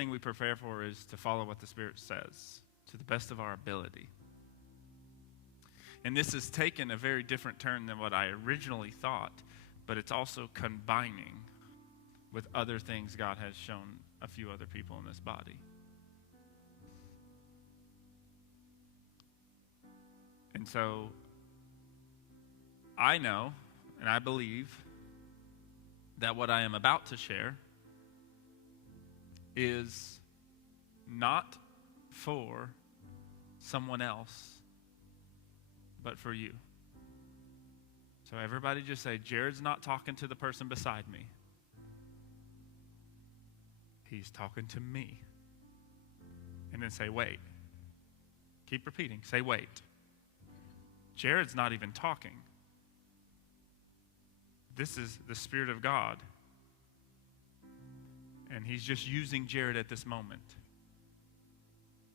thing we prepare for is to follow what the Spirit says to the best of our ability. And this has taken a very different turn than what I originally thought, but it's also combining with other things God has shown a few other people in this body. And so I know and I believe that what I am about to share is not for someone else, but for you. So everybody just say, Jared's not talking to the person beside me. He's talking to me. And then say, wait. Keep repeating. Say, wait. Jared's not even talking. This is the Spirit of God. And he's just using Jared at this moment.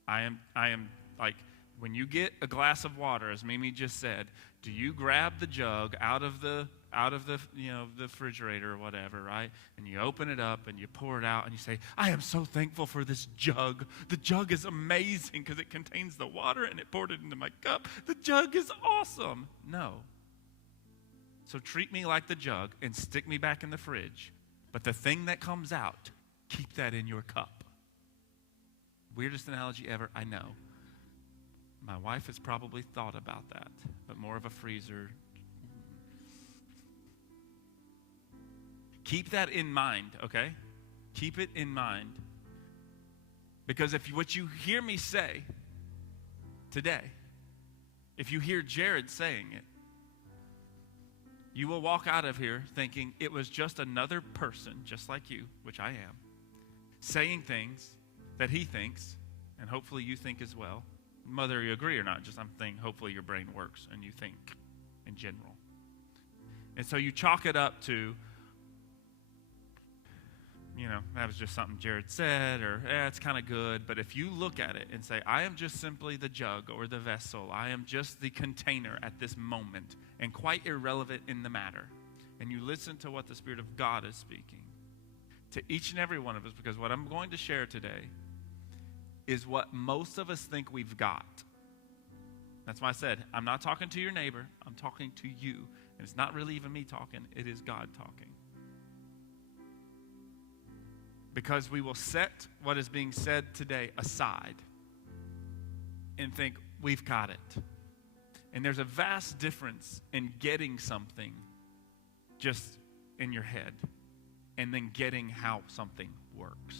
I am like, when you get a glass of water, as Mimi just said, do you grab the jug out of the the refrigerator or whatever, right? And you open it up and you pour it out and you say, I am so thankful for this jug. The jug is amazing because it contains the water and it poured it into my cup. The jug is awesome. No. So treat me like the jug and stick me back in the fridge. But the thing that comes out, keep that in your cup. Weirdest analogy ever, I know. My wife has probably thought about that, but more of a freezer. Keep that in mind, okay? Keep it in mind. Because if what you hear me say today, if you hear Jared saying it, you will walk out of here thinking it was just another person, just like you, which I am, saying things that he thinks, and hopefully you think as well. Whether you agree or not, just I'm thinking hopefully your brain works and you think in general. And so you chalk it up to, that was just something Jared said, or it's kind of good. But if you look at it and say, I am just simply the jug or the vessel, I am just the container at this moment and quite irrelevant in the matter, and you listen to what the Spirit of God is speaking to each and every one of us, because what I'm going to share today is what most of us think we've got. That's why I said, I'm not talking to your neighbor, I'm talking to you. And it's not really even me talking, it is God talking. Because we will set what is being said today aside and think, we've got it. And there's a vast difference in getting something just in your head and then getting how something works.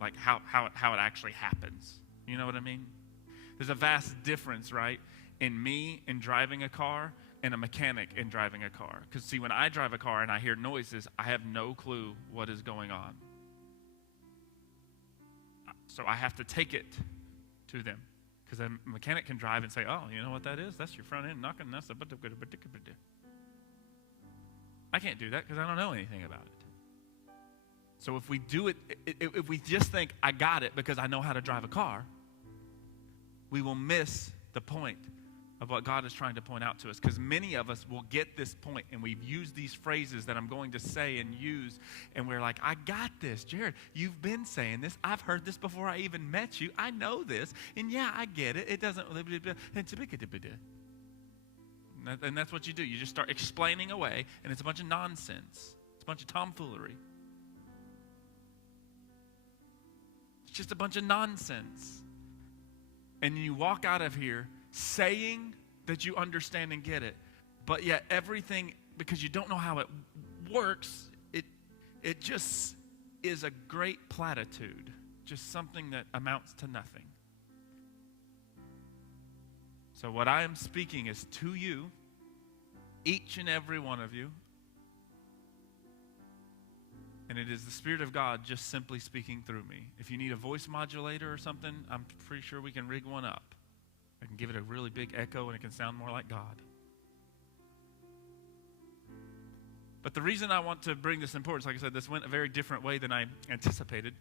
Like how it actually happens. You know what I mean? There's a vast difference, right, in me in driving a car and a mechanic in driving a car. Because see, when I drive a car and I hear noises, I have no clue what is going on. So I have to take it to them. Because a mechanic can drive and say, oh, you know what that is? That's your front end knocking. That's a... I can't do that because I don't know anything about it. So if we do it, if we just think, I got it because I know how to drive a car, we will miss the point of what God is trying to point out to us. Because many of us will get this point, and we've used these phrases that I'm going to say and use, and we're like, I got this. Jared, you've been saying this. I've heard this before I even met you. I know this. And yeah, I get it. It doesn't... And that's what you do. You just start explaining away, and it's a bunch of nonsense. It's a bunch of tomfoolery. It's just a bunch of nonsense. And you walk out of here saying that you understand and get it, but yet everything, because you don't know how it works, it just is a great platitude, just something that amounts to nothing. So what I am speaking is to you, each and every one of you, and it is the Spirit of God just simply speaking through me. If you need a voice modulator or something, I'm pretty sure we can rig one up. I can give it a really big echo and it can sound more like God. But the reason I want to bring this importance, like I said, this went a very different way than I anticipated.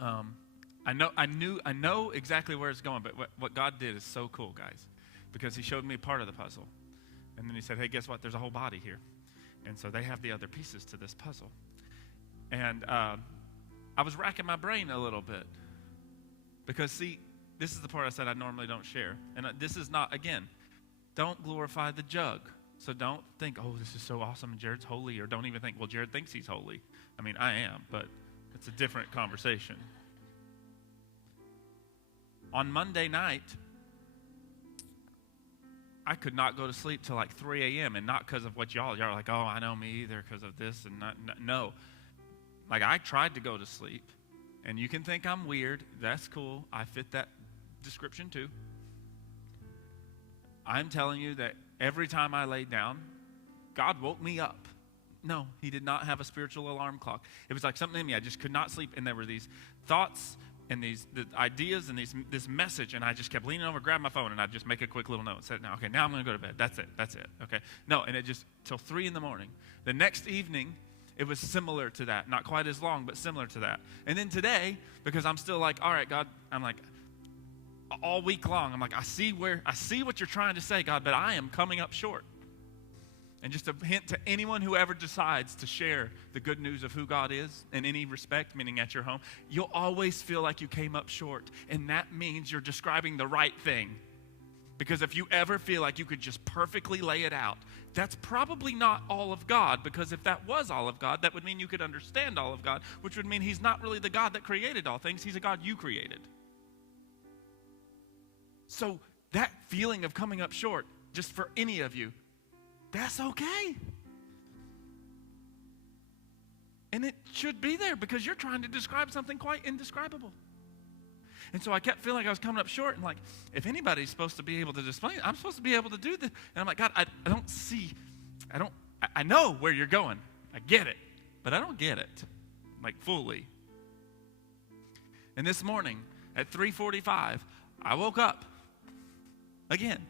I know exactly where it's going, but what God did is so cool, guys, because he showed me part of the puzzle. And then he said, hey, guess what? There's a whole body here. And so they have the other pieces to this puzzle. And I was racking my brain a little bit. Because, see, this is the part I said I normally don't share. And this is not, again, don't glorify the jug. So don't think, oh, this is so awesome and Jared's holy. Or don't even think, well, Jared thinks he's holy. I mean, I am, but it's a different conversation. On Monday night, I could not go to sleep till like 3 a.m. And not because of what y'all are like, oh, I know me either because of this. And no. Like, I tried to go to sleep. And you can think I'm weird. That's cool. I fit that description too. I'm telling you that every time I laid down, God woke me up. No, he did not have a spiritual alarm clock. It was like something in me. I just could not sleep. And there were these thoughts and the ideas and this message. And I just kept leaning over, grab my phone, and I'd just make a quick little note. Said, okay, now I'm going to go to bed. That's it. Okay. No, and it just, till 3 a.m. The next evening, it was similar to that. Not quite as long, but similar to that. And then today, because I'm still like, all right, God, I'm like, all week long, I'm like, I see what you're trying to say, God, but I am coming up short. And just a hint to anyone who ever decides to share the good news of who God is in any respect, meaning at your home, you'll always feel like you came up short. And that means you're describing the right thing. Because if you ever feel like you could just perfectly lay it out, that's probably not all of God, because if that was all of God, that would mean you could understand all of God, which would mean he's not really the God that created all things. He's a God you created. So that feeling of coming up short, just for any of you, that's okay. And it should be there because you're trying to describe something quite indescribable. And so I kept feeling like I was coming up short, and like, if anybody's supposed to be able to explain it, I'm supposed to be able to do this. And I'm like, God, I know where you're going. I get it, but I don't get it, like fully. And this morning at 3:45, I woke up again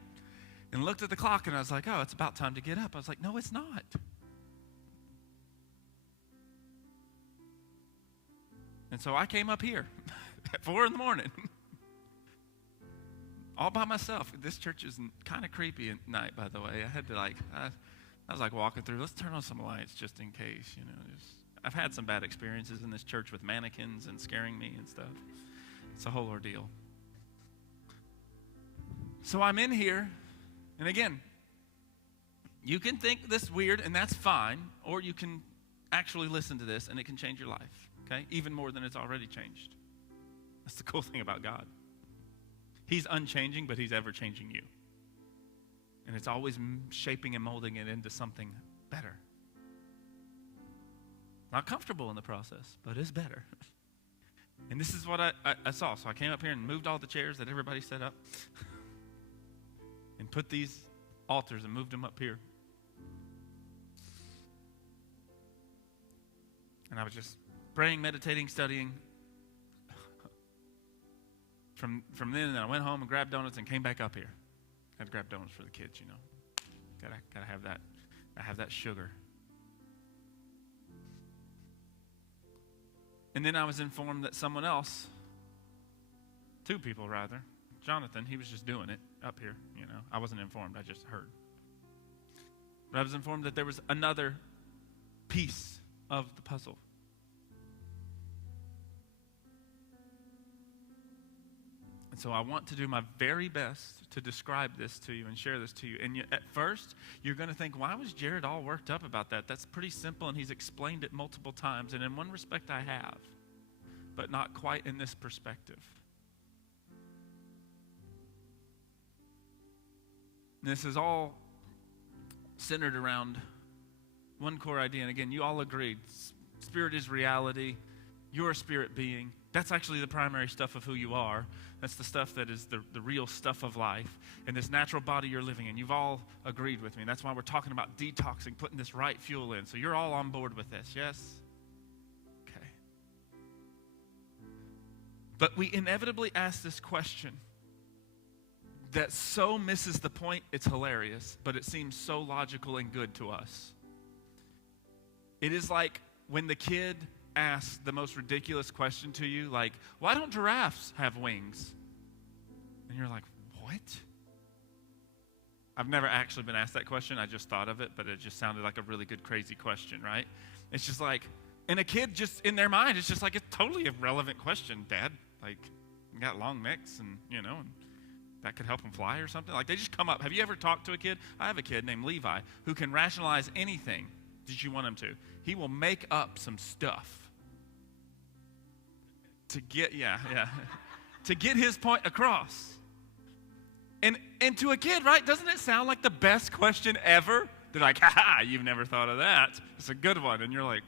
and looked at the clock, and I was like, oh, it's about time to get up. I was like, no, it's not. And so I came up here at 4 a.m, all by myself. This church is kind of creepy at night, by the way. I had to I was like walking through, let's turn on some lights just in case, you know. I've had some bad experiences in this church with mannequins and scaring me and stuff. It's a whole ordeal. So I'm in here, and again, you can think this weird, and that's fine, or you can actually listen to this, and it can change your life, okay? Even more than it's already changed. That's the cool thing about God. He's unchanging, but he's ever changing you. And it's always shaping and molding it into something better. Not comfortable in the process, but it's better. And this is what I saw. So I came up here and moved all the chairs that everybody set up and put these altars and moved them up here. And I was just praying, meditating, studying. From then, I went home and grabbed donuts and came back up here. I had to grab donuts for the kids, you know. Gotta have that. I have that sugar. And then I was informed that someone else, 2 people rather, Jonathan, he was just doing it up here, you know. I wasn't informed, I just heard. But I was informed that there was another piece of the puzzle. And so I want to do my very best to describe this to you and share this to you. And at first, you're going to think, why was Jared all worked up about that? That's pretty simple, and he's explained it multiple times. And in one respect, I have, but not quite in this perspective. And this is all centered around one core idea. And again, you all agreed. Spirit is reality. You're a spirit being. That's actually the primary stuff of who you are. That's the stuff that is the real stuff of life. And this natural body you're living in, you've all agreed with me. And that's why we're talking about detoxing, putting this right fuel in. So you're all on board with this, yes? Okay. But we inevitably ask this question that so misses the point, it's hilarious, but it seems so logical and good to us. It is like when the kid asks the most ridiculous question to you, like, why don't giraffes have wings? And you're like, what? I've never actually been asked that question. I just thought of it, but it just sounded like a really good, crazy question, right? It's just like, And a kid just, in their mind, it's just like, it's totally irrelevant question, Dad. Like, you got long necks and, and that could help them fly or something. Like, they just come up. Have you ever talked to a kid? I have a kid named Levi who can rationalize anything that you want him to. He will make up some stuff to get, to get his point across. And to a kid, right, doesn't it sound like the best question ever? They're like, ha, you've never thought of that. It's a good one. And you're like,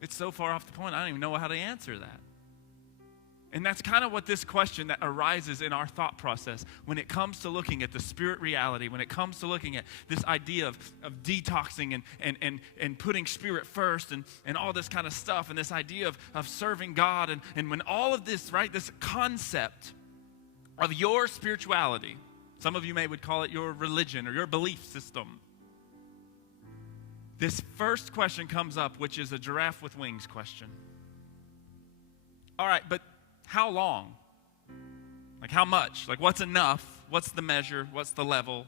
it's so far off the point, I don't even know how to answer that. And that's kind of what this question that arises in our thought process when it comes to looking at the spirit reality, when it comes to looking at this idea of detoxing and putting spirit first and all this kind of stuff, and this idea of serving God, and when all of this, right, this concept of your spirituality, some of you would call it your religion or your belief system. This first question comes up, which is a giraffe with wings question. All right, but how long? Like, how much? Like, what's enough? What's the measure? What's the level?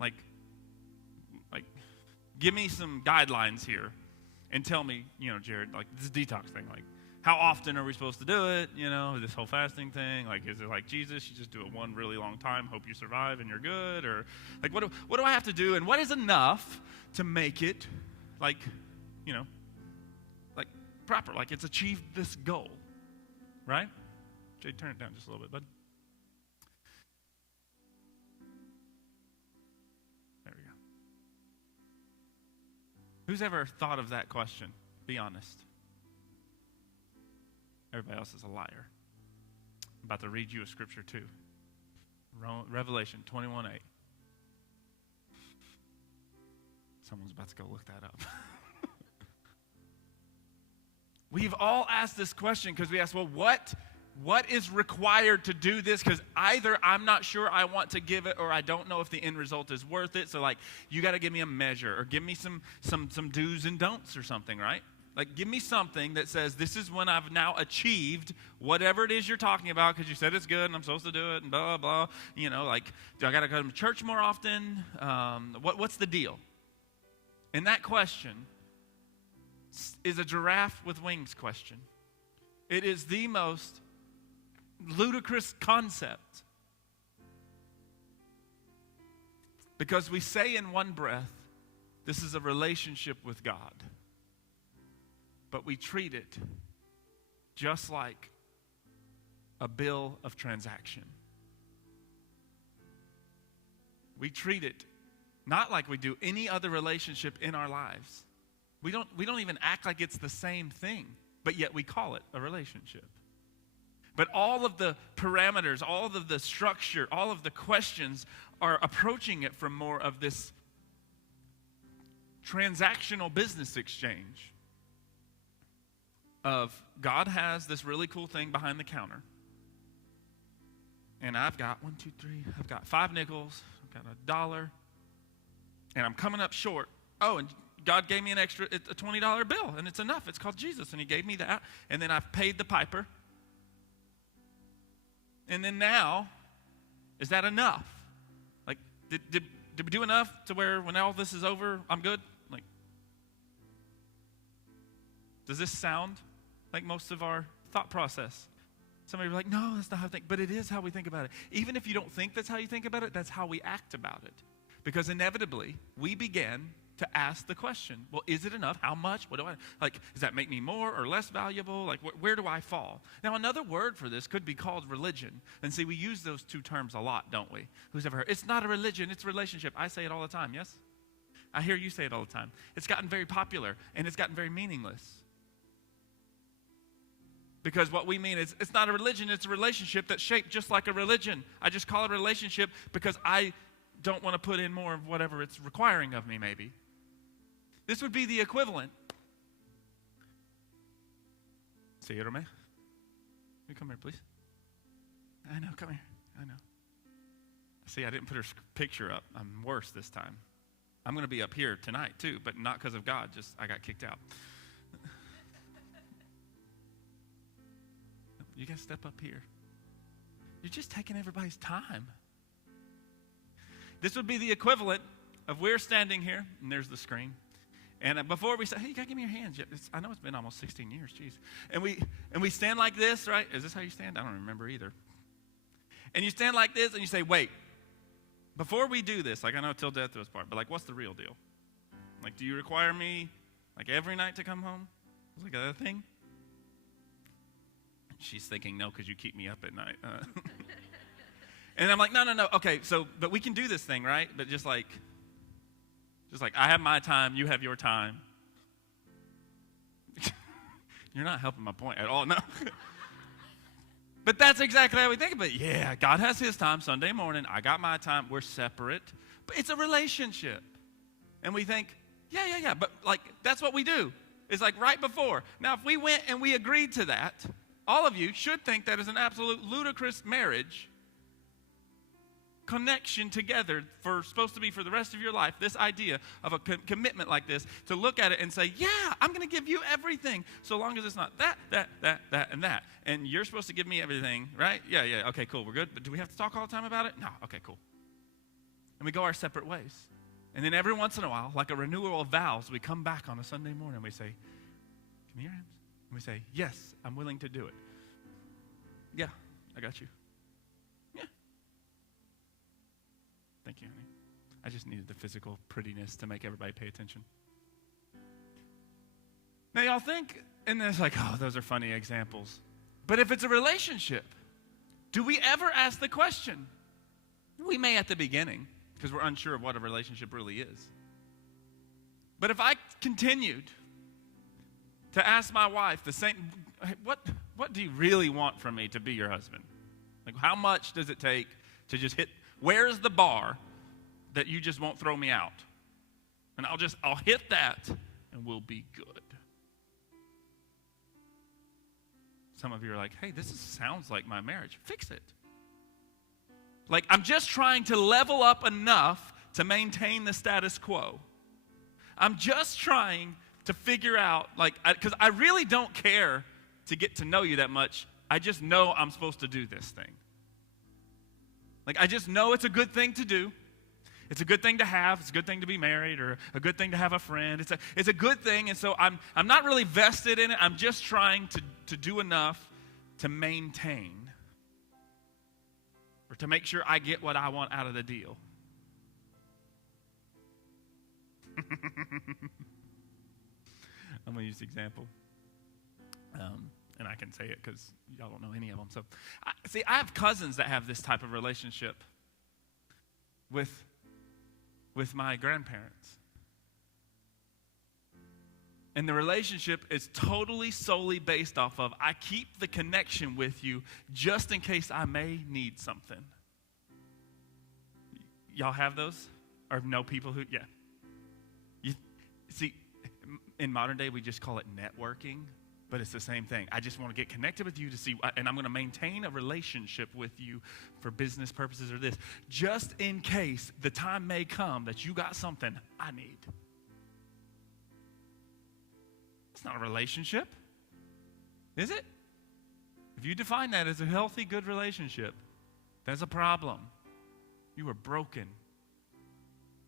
Like, give me some guidelines here and tell me, Jared, like, this detox thing, like, how often are we supposed to do it? This whole fasting thing, like, is it like Jesus? You just do it one really long time, hope you survive and you're good? Or, like, what do I have to do? And what is enough to make it, like, like, proper? Like, it's achieved this goal, right? Jay, turn it down just a little bit, bud. There we go. Who's ever thought of that question? Be honest. Everybody else is a liar. I'm about to read you a scripture too. Revelation 21:8. Someone's about to go look that up. We've all asked this question because we ask, well, what is required to do this? Because either I'm not sure I want to give it, or I don't know if the end result is worth it. So, like, you got to give me a measure, or give me some do's and don'ts or something, right? Like, give me something that says this is when I've now achieved whatever it is you're talking about, because you said it's good and I'm supposed to do it and blah, blah, blah. Like, do I got to go to church more often? What's the deal? And that question is a giraffe with wings question. It is the most ludicrous concept. Because we say in one breath, this is a relationship with God. But we treat it just like a bill of transaction. We treat it not like we do any other relationship in our lives. We don't even act like it's the same thing, but yet we call it a relationship. But all of the parameters, all of the structure, all of the questions are approaching it from more of this transactional business exchange. Of God has this really cool thing behind the counter. And I've got I've got 5 nickels, I've got $1, and I'm coming up short. Oh, and God gave me a $20 bill, and it's enough. It's called Jesus, and he gave me that. And then I've paid the piper. And then now, is that enough? Like, did we do enough to where when all this is over, I'm good? Like, does this sound like most of our thought process? Somebody will be like, no, that's not how I think. But it is how we think about it. Even if you don't think that's how you think about it, that's how we act about it. Because inevitably, we begin to ask the question, well, is it enough? How much? What do I, like, does that make me more or less valuable? Like, where do I fall? Now, another word for this could be called religion. And see, we use those two terms a lot, don't we? Who's ever heard? It's not a religion, it's a relationship. I say it all the time, yes? I hear you say it all the time. It's gotten very popular, and it's gotten very meaningless. Because what we mean is, it's not a religion, it's a relationship that's shaped just like a religion. I just call it a relationship because I don't want to put in more of whatever it's requiring of me, maybe. This would be the equivalent. Sígueme. You come here, please. I know, come here. I know. See, I didn't put her picture up. I'm worse this time. I'm going to be up here tonight, too, but not because of God. Just, I got kicked out. You got to step up here. You're just taking everybody's time. This would be the equivalent of we're standing here, and there's the screen, And before we say, hey, you got to give me your hands. I know it's been almost 16 years, jeez. And we stand like this, right? Is this how you stand? I don't remember either. And you stand like this and you say, wait, before we do this, like I know till death do us part, but like what's the real deal? Like, do you require me like every night to come home? It's like a thing. She's thinking, no, because you keep me up at night. And I'm like, no. Okay, so, but we can do this thing, right? But just like I have my time, you have your time. You're not helping my point at all, no. But that's exactly how we think about it. Yeah, God has his time Sunday morning. I got my time. We're separate. But it's a relationship. And we think, yeah. But like, that's what we do. It's like right before. Now, if we went and we agreed to that, all of you should think that is an absolute ludicrous marriage connection together supposed to be for the rest of your life, this idea of a commitment like this, to look at it and say, yeah, I'm going to give you everything, so long as it's not that, and that. And you're supposed to give me everything, right? Yeah, okay, cool, we're good. But do we have to talk all the time about it? No, okay, cool. And we go our separate ways. And then every once in a while, like a renewal of vows, we come back on a Sunday morning and we say, give me your hands. And we say, yes, I'm willing to do it. Yeah, I got you. Thank you, honey. I just needed the physical prettiness to make everybody pay attention. Now, y'all think, and it's like, oh, those are funny examples. But if it's a relationship, do we ever ask the question? We may at the beginning, because we're unsure of what a relationship really is. But if I continued to ask my wife the same, what do you really want from me to be your husband? Like, how much does it take to just hit, where's the bar that you just won't throw me out? And I'll hit that and we'll be good. Some of you are like, hey, sounds like my marriage. Fix it. Like, I'm just trying to level up enough to maintain the status quo. I'm just trying to figure out, because I really don't care to get to know you that much. I just know I'm supposed to do this thing. Like, I just know it's a good thing to do. It's a good thing to have. It's a good thing to be married, or a good thing to have a friend. It's a good thing, and so I'm not really vested in it. I'm just trying to do enough to maintain, or to make sure I get what I want out of the deal. I'm going to use the example. And I can say it because y'all don't know any of them. So, I have cousins that have this type of relationship with my grandparents. And the relationship is totally, solely based off of, I keep the connection with you just in case I may need something. Y'all have those? Or know people who, yeah. You see, in modern day, we just call it networking. But it's the same thing. I just want to get connected with you to see, and I'm going to maintain a relationship with you for business purposes or this, just in case the time may come that you got something I need. It's not a relationship, is it? If you define that as a healthy, good relationship, that's a problem. You are broken.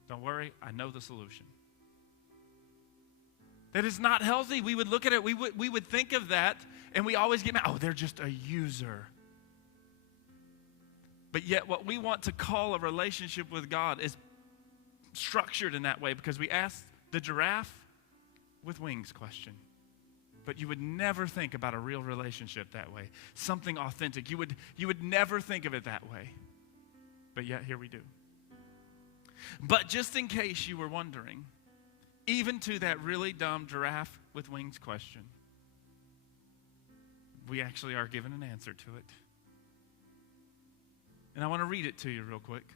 Don't worry, I know the solution. That is not healthy. We would look at it, we would think of that, and we always get mad. Oh, they're just a user. But yet what we want to call a relationship with God is structured in that way, because we ask the giraffe with wings question. But you would never think about a real relationship that way. Something authentic. You would never think of it that way. But yet here we do. But just in case you were wondering, even to that really dumb giraffe with wings question, we actually are given an answer to it. And I want to read it to you real quick.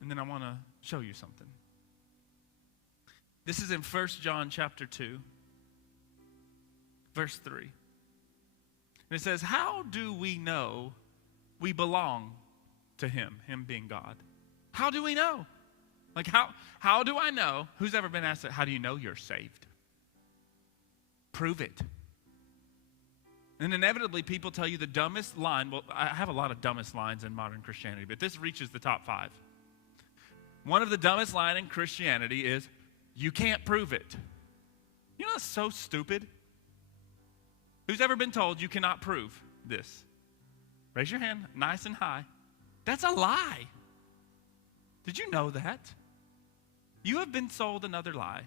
And then I want to show you something. This is in 1 John chapter 2, verse 3. And it says, how do we know we belong to him being God? How do we know? Like, how do I know? Who's ever been asked that? How do you know you're saved? Prove it. And inevitably, people tell you the dumbest line. Well, I have a lot of dumbest lines in modern Christianity, but this reaches the top 5. One of the dumbest lines in Christianity is, You can't prove it. You know that's so stupid? Who's ever been told you cannot prove this? Raise your hand, nice and high. That's a lie. Did you know that? You have been sold another lie.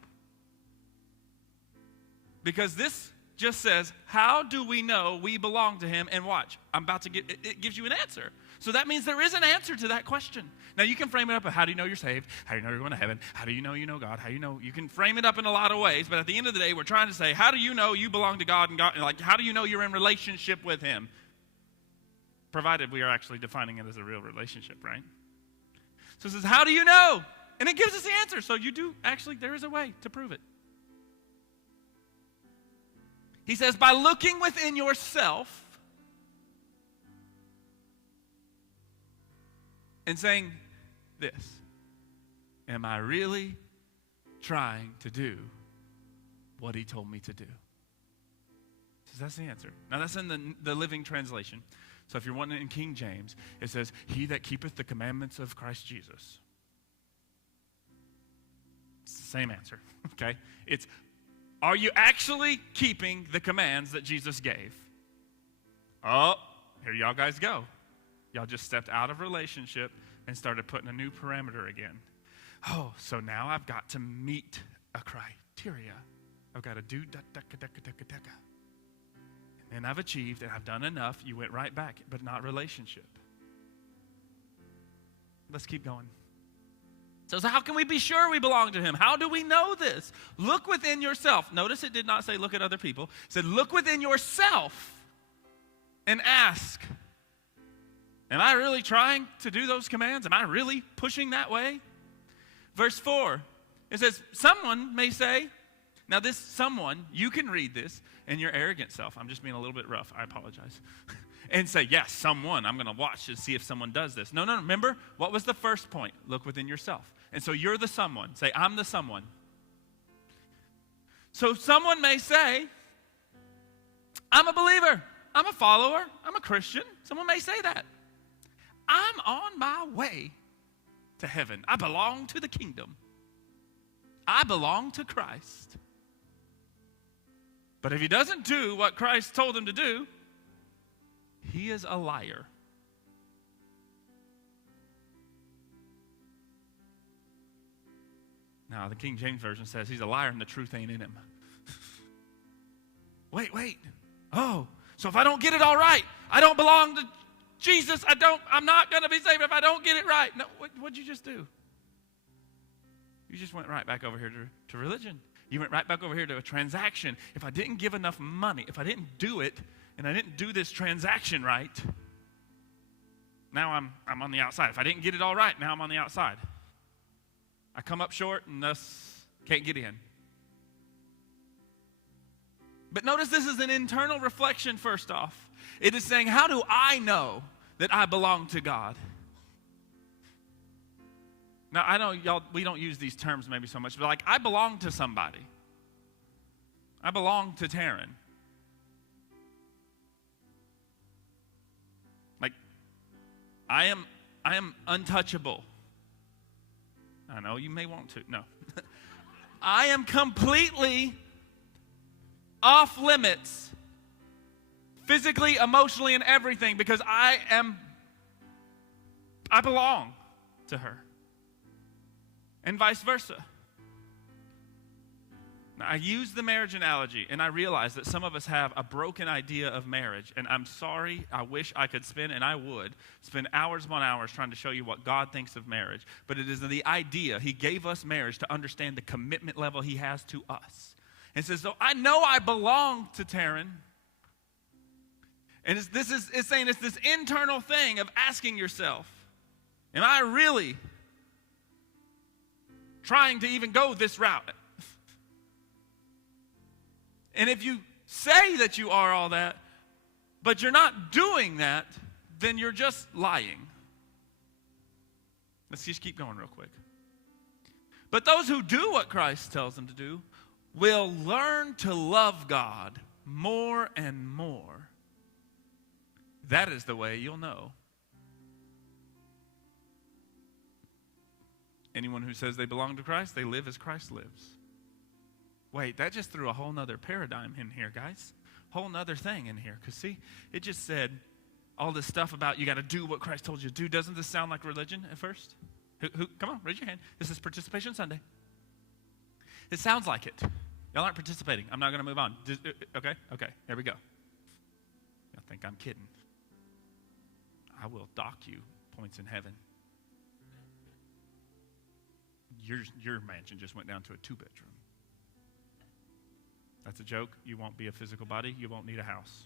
Because this just says, how do we know we belong to him? And watch, it gives you an answer. So that means there is an answer to that question. Now you can frame it up, how do you know you're saved? How do you know you're going to heaven? How do you know God? How do you know? You can frame it up in a lot of ways, but at the end of the day, we're trying to say, how do you know you belong to God? And like, how do you know you're in relationship with him? Provided we are actually defining it as a real relationship, right? So it says, how do you know? And it gives us the answer. So there is a way to prove it. He says, by looking within yourself and saying this, am I really trying to do what he told me to do? So that's the answer. Now that's in the Living Translation. So if you're wanting in King James, it says, he that keepeth the commandments of Christ Jesus. It's the same answer, okay? It's, are you actually keeping the commands that Jesus gave? Oh, here y'all guys go. Y'all just stepped out of relationship and started putting a new parameter again. Oh, so now I've got to meet a criteria. I've got to do da-da-da-da-da-da-da. And I've achieved and I've done enough. You went right back, but not relationship. Let's keep going. So how can we be sure we belong to him? How do we know this? Look within yourself. Notice it did not say look at other people. It said look within yourself and ask, am I really trying to do those commands? Am I really pushing that way? Verse 4, it says, someone may say, now this someone, you can read this in your arrogant self. I'm just being a little bit rough. I apologize. And say, yes, someone. I'm going to watch to see if someone does this. No. Remember, what was the first point? Look within yourself. And so you're the someone. Say, I'm the someone. So someone may say, I'm a believer. I'm a follower. I'm a Christian. Someone may say that. I'm on my way to heaven. I belong to the kingdom. I belong to Christ. But if he doesn't do what Christ told him to do, he is a liar. Now, the King James Version says he's a liar and the truth ain't in him. Wait. Oh, so if I don't get it all right, I don't belong to Jesus. I'm not going to be saved if I don't get it right. No, what'd you just do? You just went right back over here to religion. You went right back over here to a transaction. If I didn't give enough money, if I didn't do it, and I didn't do this transaction right, now I'm on the outside. If I didn't get it all right, now I'm on the outside. I come up short and thus can't get in. But notice this is an internal reflection first off. It is saying, how do I know that I belong to God? Now, I know we don't use these terms maybe so much, but like, I belong to somebody. I belong to Taryn. Like, I am untouchable. I know you may want to. No. I am completely off limits, physically, emotionally, and everything, because I belong to her. And vice versa. Now, I use the marriage analogy, and I realize that some of us have a broken idea of marriage. And I'm sorry, I wish I could spend hours upon hours trying to show you what God thinks of marriage. But it is the idea. He gave us marriage to understand the commitment level he has to us. And says, so I know I belong to Taryn. And it's saying it's this internal thing of asking yourself, am I really trying to even go this route? And if you say that you are all that, but you're not doing that, then you're just lying. Let's just keep going real quick. But those who do what Christ tells them to do will learn to love God more and more. That is the way you'll know. Anyone who says they belong to Christ, they live as Christ lives. Wait, that just threw a whole nother paradigm in here, guys. Whole nother thing in here. Because see, it just said all this stuff about you got to do what Christ told you to do. Doesn't this sound like religion at first? Who? Come on, raise your hand. This is Participation Sunday. It sounds like it. Y'all aren't participating. I'm not going to move on. Okay, here we go. Y'all think I'm kidding. I will dock you points in heaven. Your mansion just went down to a 2-bedroom. That's a joke. You won't be a physical body. You won't need a house.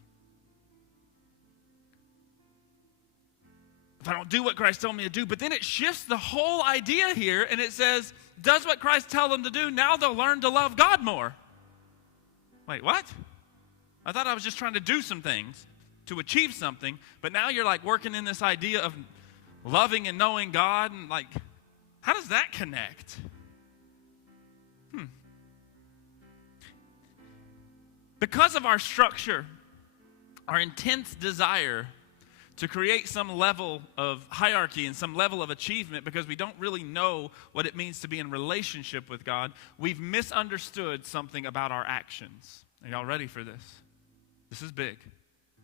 If I don't do what Christ told me to do, but then it shifts the whole idea here, and it says, does what Christ tell them to do, now they'll learn to love God more. Wait, what? I thought I was just trying to do some things to achieve something, but now you're like working in this idea of loving and knowing God, and like, how does that connect? Because of our structure, our intense desire to create some level of hierarchy and some level of achievement, because we don't really know what it means to be in relationship with God, we've misunderstood something about our actions. Are y'all ready for this? This is big.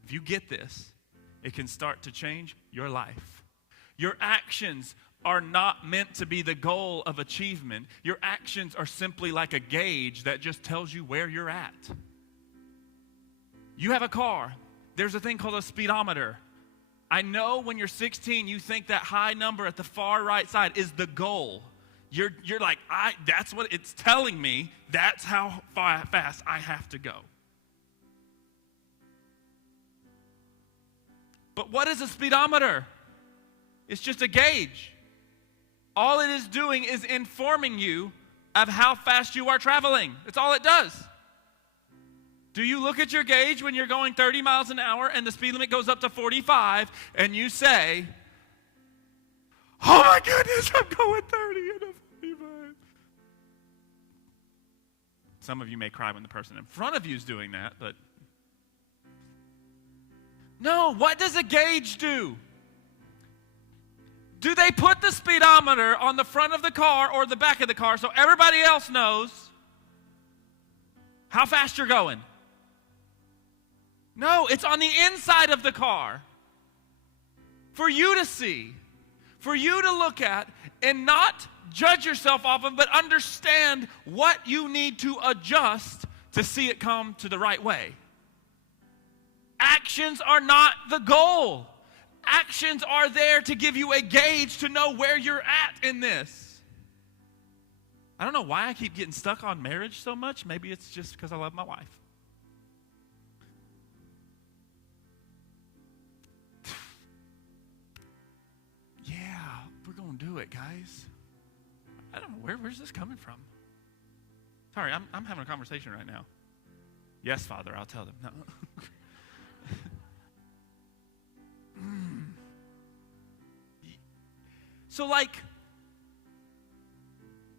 If you get this, it can start to change your life. Your actions are not meant to be the goal of achievement. Your actions are simply like a gauge that just tells you where you're at. You have a car. There's a thing called a speedometer. I know when you're 16, you think that high number at the far right side is the goal. You're like, that's what it's telling me. That's how fast I have to go. But what is a speedometer? It's just a gauge. All it is doing is informing you of how fast you are traveling. That's all it does. Do you look at your gauge when you're going 30 miles an hour and the speed limit goes up to 45 and you say, oh my goodness, I'm going 30 and a 45. Some of you may cry when the person in front of you is doing that, but no, what does a gauge do? Do they put the speedometer on the front of the car or the back of the car so everybody else knows how fast you're going? No, it's on the inside of the car for you to see, for you to look at and not judge yourself off of, but understand what you need to adjust to see it come to the right way. Actions are not the goal. Actions are there to give you a gauge to know where you're at in this. I don't know why I keep getting stuck on marriage so much. Maybe it's just because I love my wife. We're going to do it, guys. I don't know, where's this coming from? Sorry, I'm having a conversation right now. Yes, Father, I'll tell them. No. So like,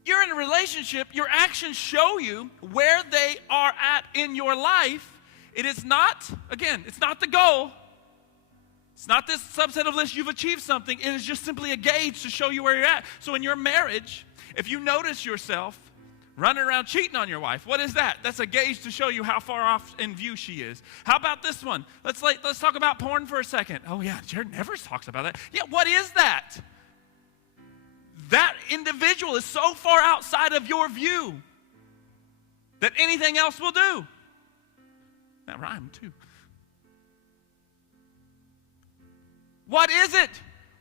you're in a relationship, your actions show you where they are at in your life. It is not, again, it's not the goal. It's not this subset of list you've achieved something. It is just simply a gauge to show you where you're at. So in your marriage, if you notice yourself running around cheating on your wife, what is that? That's a gauge to show you how far off in view she is. How about this one? Let's talk about porn for a second. Oh yeah, Jared never talks about that. Yeah, what is that? That individual is so far outside of your view that anything else will do. That rhymed too. What is it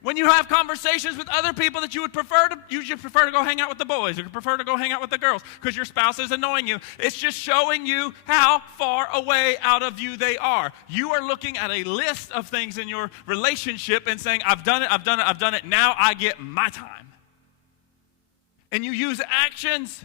when you have conversations with other people that you would prefer to go hang out with the boys or prefer to go hang out with the girls because your spouse is annoying you? It's just showing you how far away out of you they are. You are looking at a list of things in your relationship and saying, I've done it, now I get my time. And you use actions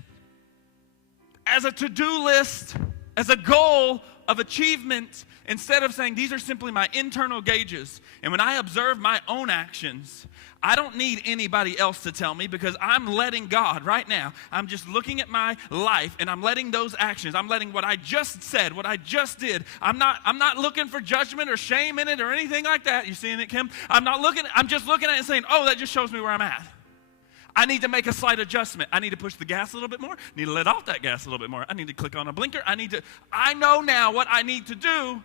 as a to-do list, as a goal of achievement, instead of saying these are simply my internal gauges. And when I observe my own actions, I don't need anybody else to tell me because I'm letting God right now. I'm just looking at my life and I'm letting those actions, I'm letting what I just said, what I just did. I'm not looking for judgment or shame in it or anything like that. You seeing it, Kim? I'm just looking at it and saying, oh, that just shows me where I'm at. I need to make a slight adjustment. I need to push the gas a little bit more. I need to let off that gas a little bit more. I need to click on a blinker. I know now what I need to do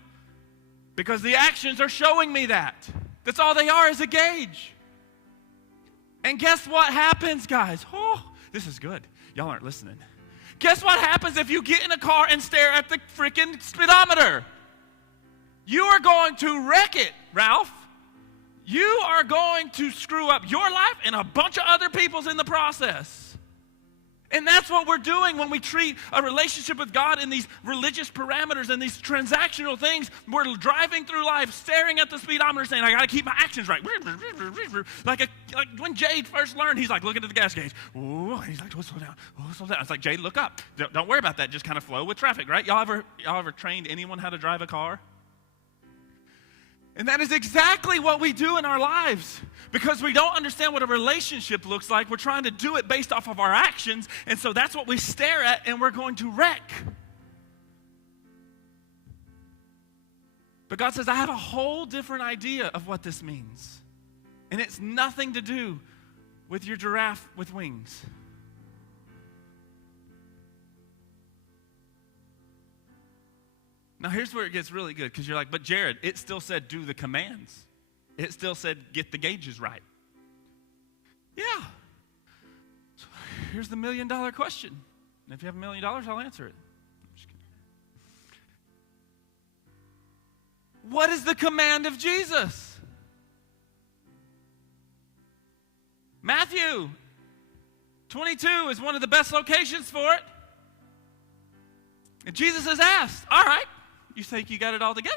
because the actions are showing me that. That's all they are, is a gauge. And guess what happens, guys? Oh, this is good. Y'all aren't listening. Guess what happens if you get in a car and stare at the freaking speedometer? You are going to wreck it, Ralph. You are going to screw up your life and a bunch of other people's in the process. And that's what we're doing when we treat a relationship with God in these religious parameters and these transactional things. We're driving through life, staring at the speedometer, saying, I got to keep my actions right. Like when Jade first learned, he's like looking at the gas gauge. Ooh, and he's like, oh, slow down. Oh, slow down. It's like, Jade, look up. Don't worry about that. Just kind of flow with traffic, right? Y'all ever trained anyone how to drive a car? And that is exactly what we do in our lives. Because we don't understand what a relationship looks like, we're trying to do it based off of our actions, and so that's what we stare at, and we're going to wreck. But God says, I have a whole different idea of what this means. And it's nothing to do with your giraffe with wings. Now, here's where it gets really good, because you're like, but Jared, it still said do the commands. It still said get the gauges right. Yeah. So here's the $1 million question. And if you have $1 million, I'll answer it. I'm just kidding. What is the command of Jesus? Matthew 22 is one of the best locations for it. And Jesus has asked, all right, you think you got it all together?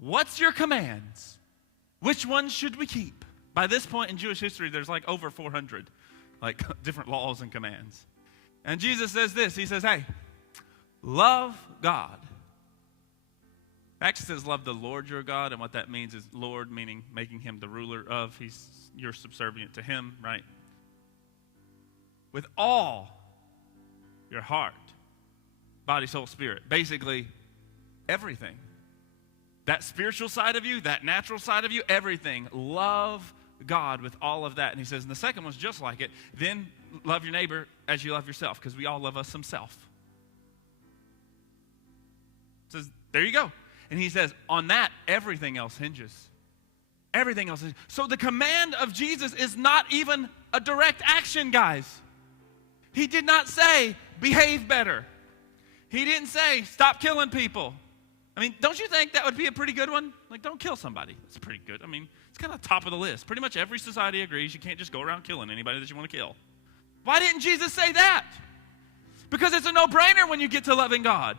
What's your commands? Which ones should we keep? By this point in Jewish history, there's like over 400 like different laws and commands. And Jesus says this. He says, hey, love God. It actually says love the Lord your God, and what that means is Lord meaning making him the ruler of. You're subservient to him, right? With all your heart, body, soul, spirit. Basically, everything. That spiritual side of you, that natural side of you, everything. Love God with all of that. And he says, and the second one's just like it. Then love your neighbor as you love yourself, because we all love us some self. Says, there you go. And he says, on that, everything else hinges. Everything else hinges. So the command of Jesus is not even a direct action, guys. He did not say, behave better. He didn't say, stop killing people. I mean, don't you think that would be a pretty good one? Like, don't kill somebody. It's pretty good. I mean, it's kind of top of the list. Pretty much every society agrees you can't just go around killing anybody that you want to kill. Why didn't Jesus say that? Because it's a no-brainer when you get to loving God.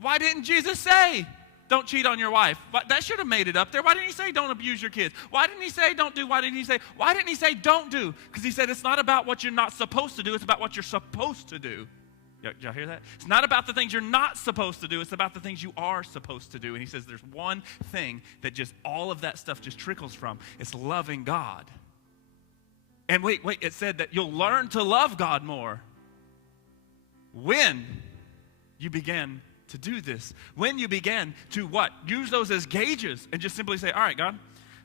Why didn't Jesus say, don't cheat on your wife? That should have made it up there. Why didn't he say, don't abuse your kids? Why didn't he say, don't do? Why didn't he say, don't do? Because he said, it's not about what you're not supposed to do. It's about what you're supposed to do. Y'all hear that? It's not about the things you're not supposed to do. It's about the things you are supposed to do. And he says there's one thing that just all of that stuff just trickles from. It's loving God. And wait, it said that you'll learn to love God more when you begin to do this. When you begin to what? Use those as gauges and just simply say, all right, God,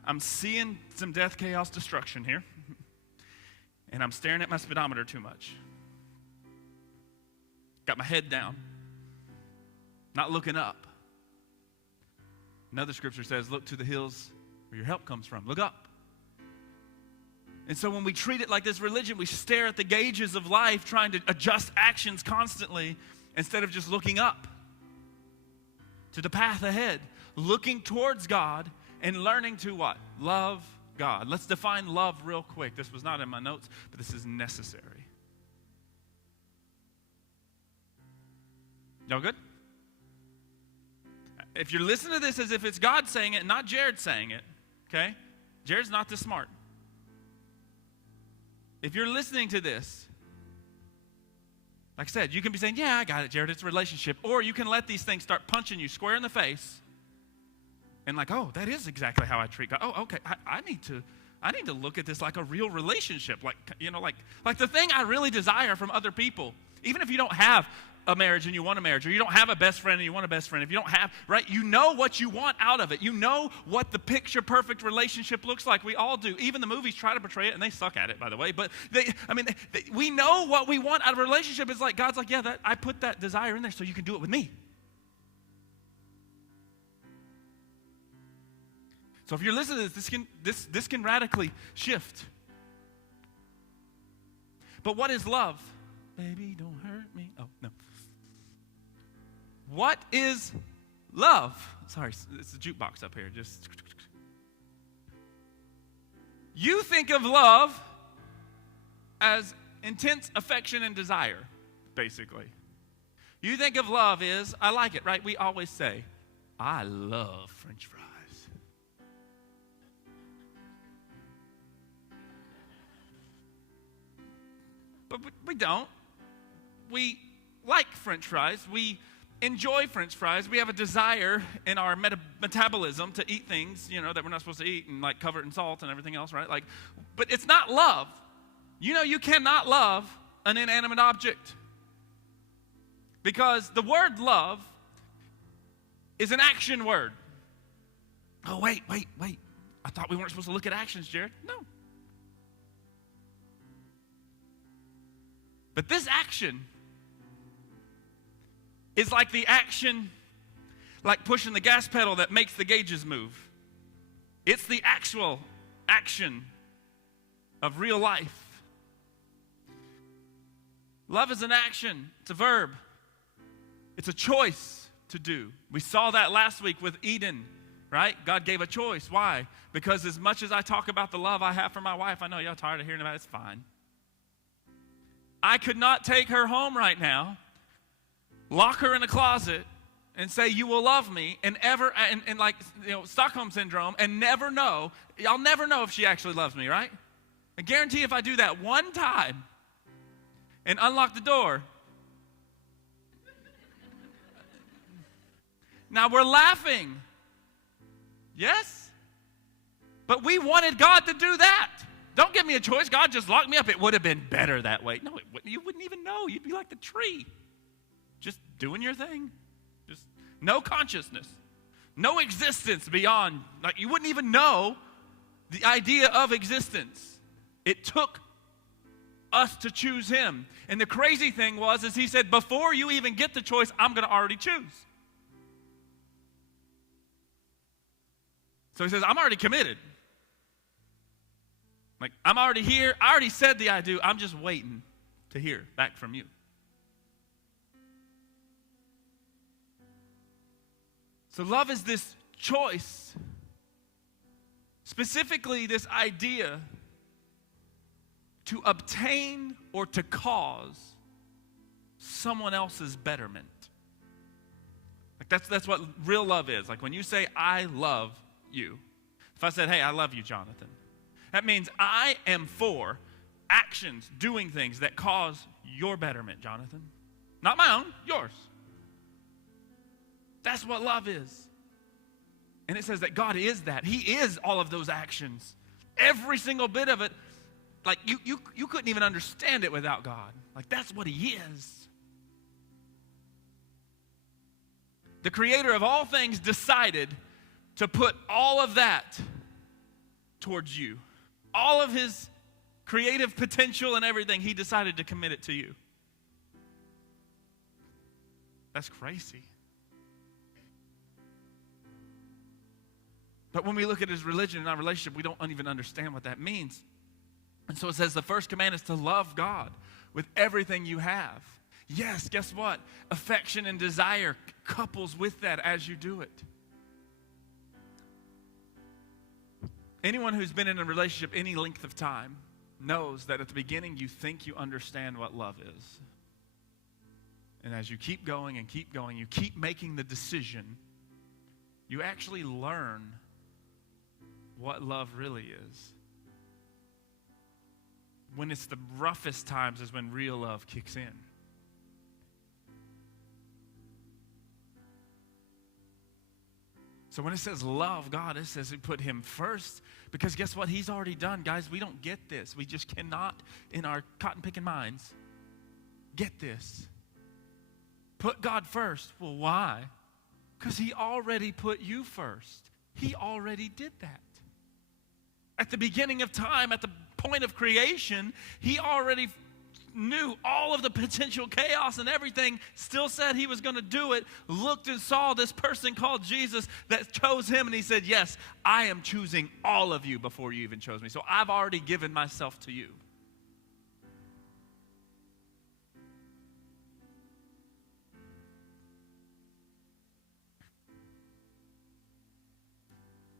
I'm seeing some death, chaos, destruction here. And I'm staring at my speedometer too much. Got my head down. Not looking up. Another scripture says, look to the hills where your help comes from. Look up. And so when we treat it like this religion, we stare at the gauges of life, trying to adjust actions constantly instead of just looking up to the path ahead, looking towards God and learning to what? Love God. Let's define love real quick. This was not in my notes, but this is necessary. Y'all good? If you're listening to this as if it's God saying it, not Jared saying it, okay? Jared's not this smart. If you're listening to this, like I said, you can be saying, yeah, I got it, Jared, it's a relationship. Or you can let these things start punching you square in the face and like, oh, that is exactly how I treat God. Oh, okay, I need to look at this like a real relationship, like, you know, like the thing I really desire from other people. Even if you don't have a marriage and you want a marriage, or you don't have a best friend and you want a best friend, if you don't have, right, you know what you want out of it. You know what the picture perfect relationship looks like. We all do. Even the movies try to portray it, and they suck at it, by the way. But we know what we want out of a relationship. It's like God's like, yeah, I put that desire in there so you can do it with me. So if you're listening to this, this can radically shift. But what is love? Baby, don't hurt me. Oh, no. What is love? Sorry, it's a jukebox up here. You think of love as intense affection and desire, basically. You think of love as, I like it, right? We always say, I love French fries. But we don't. We like French fries. We enjoy French fries. We have a desire in our metabolism to eat things, that we're not supposed to eat and like cover it in salt and everything else, right? But it's not love. You cannot love an inanimate object. Because the word love is an action word. Oh, wait. I thought we weren't supposed to look at actions, Jared. No. But this action is like the action, like pushing the gas pedal that makes the gauges move. It's the actual action of real life. Love is an action. It's a verb. It's a choice to do. We saw that last week with Eden, right? God gave a choice. Why? Because as much as I talk about the love I have for my wife, I know y'all tired of hearing about it. It's fine. I could not take her home right now, lock her in a closet, and say, you will love me, and like, Stockholm Syndrome, and never know. I'll never know if she actually loves me, right? I guarantee if I do that one time and unlock the door. Now we're laughing. Yes? But we wanted God to do that. Don't give me a choice. God just locked me up. It would have been better that way. No, it wouldn't. You wouldn't even know. You'd be like the tree, just doing your thing. Just no consciousness, no existence beyond. Like you wouldn't even know the idea of existence. It took us to choose him. And the crazy thing is he said, before you even get the choice, I'm going to already choose. So he says, I'm already committed. Like, I'm already here. I already said the I do. I'm just waiting to hear back from you. So love is this choice. Specifically, this idea to obtain or to cause someone else's betterment. Like that's what real love is. Like when you say, I love you. If I said, hey, I love you, Jonathan. That means I am for actions, doing things that cause your betterment, Jonathan. Not my own, yours. That's what love is. And it says that God is that. He is all of those actions. Every single bit of it. Like you couldn't even understand it without God. Like that's what he is. The creator of all things decided to put all of that towards you. All of his creative potential and everything, he decided to commit it to you. That's crazy. But when we look at his religion and our relationship, we don't even understand what that means. And so it says the first command is to love God with everything you have. Yes, guess what? Affection and desire couples with that as you do it. Anyone who's been in a relationship any length of time knows that at the beginning you think you understand what love is. And as you keep going and keep going, you keep making the decision, you actually learn what love really is. When it's the roughest times is when real love kicks in. So when it says love God, it says we put him first, because guess what? He's already done. Guys, we don't get this. We just cannot, in our cotton-picking minds, get this. Put God first. Well, why? Because he already put you first. He already did that. At the beginning of time, at the point of creation, he already knew all of the potential chaos and everything, still said he was going to do it, looked and saw this person called Jesus that chose him, and he said, yes, I am choosing all of you before you even chose me. So I've already given myself to you.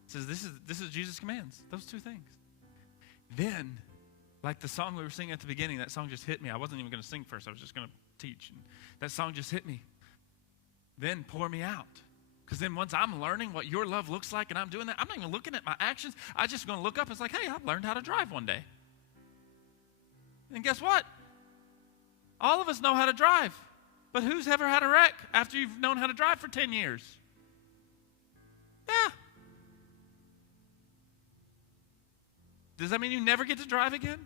It says this is Jesus' commands, those two things. Then, like the song we were singing at the beginning, that song just hit me. I wasn't even going to sing first. I was just going to teach. And that song just hit me. Then pour me out. Because then once I'm learning what your love looks like and I'm doing that, I'm not even looking at my actions. I'm just going to look up. It's like, hey, I've learned how to drive one day. And guess what? All of us know how to drive. But who's ever had a wreck after you've known how to drive for 10 years? Yeah. Does that mean you never get to drive again?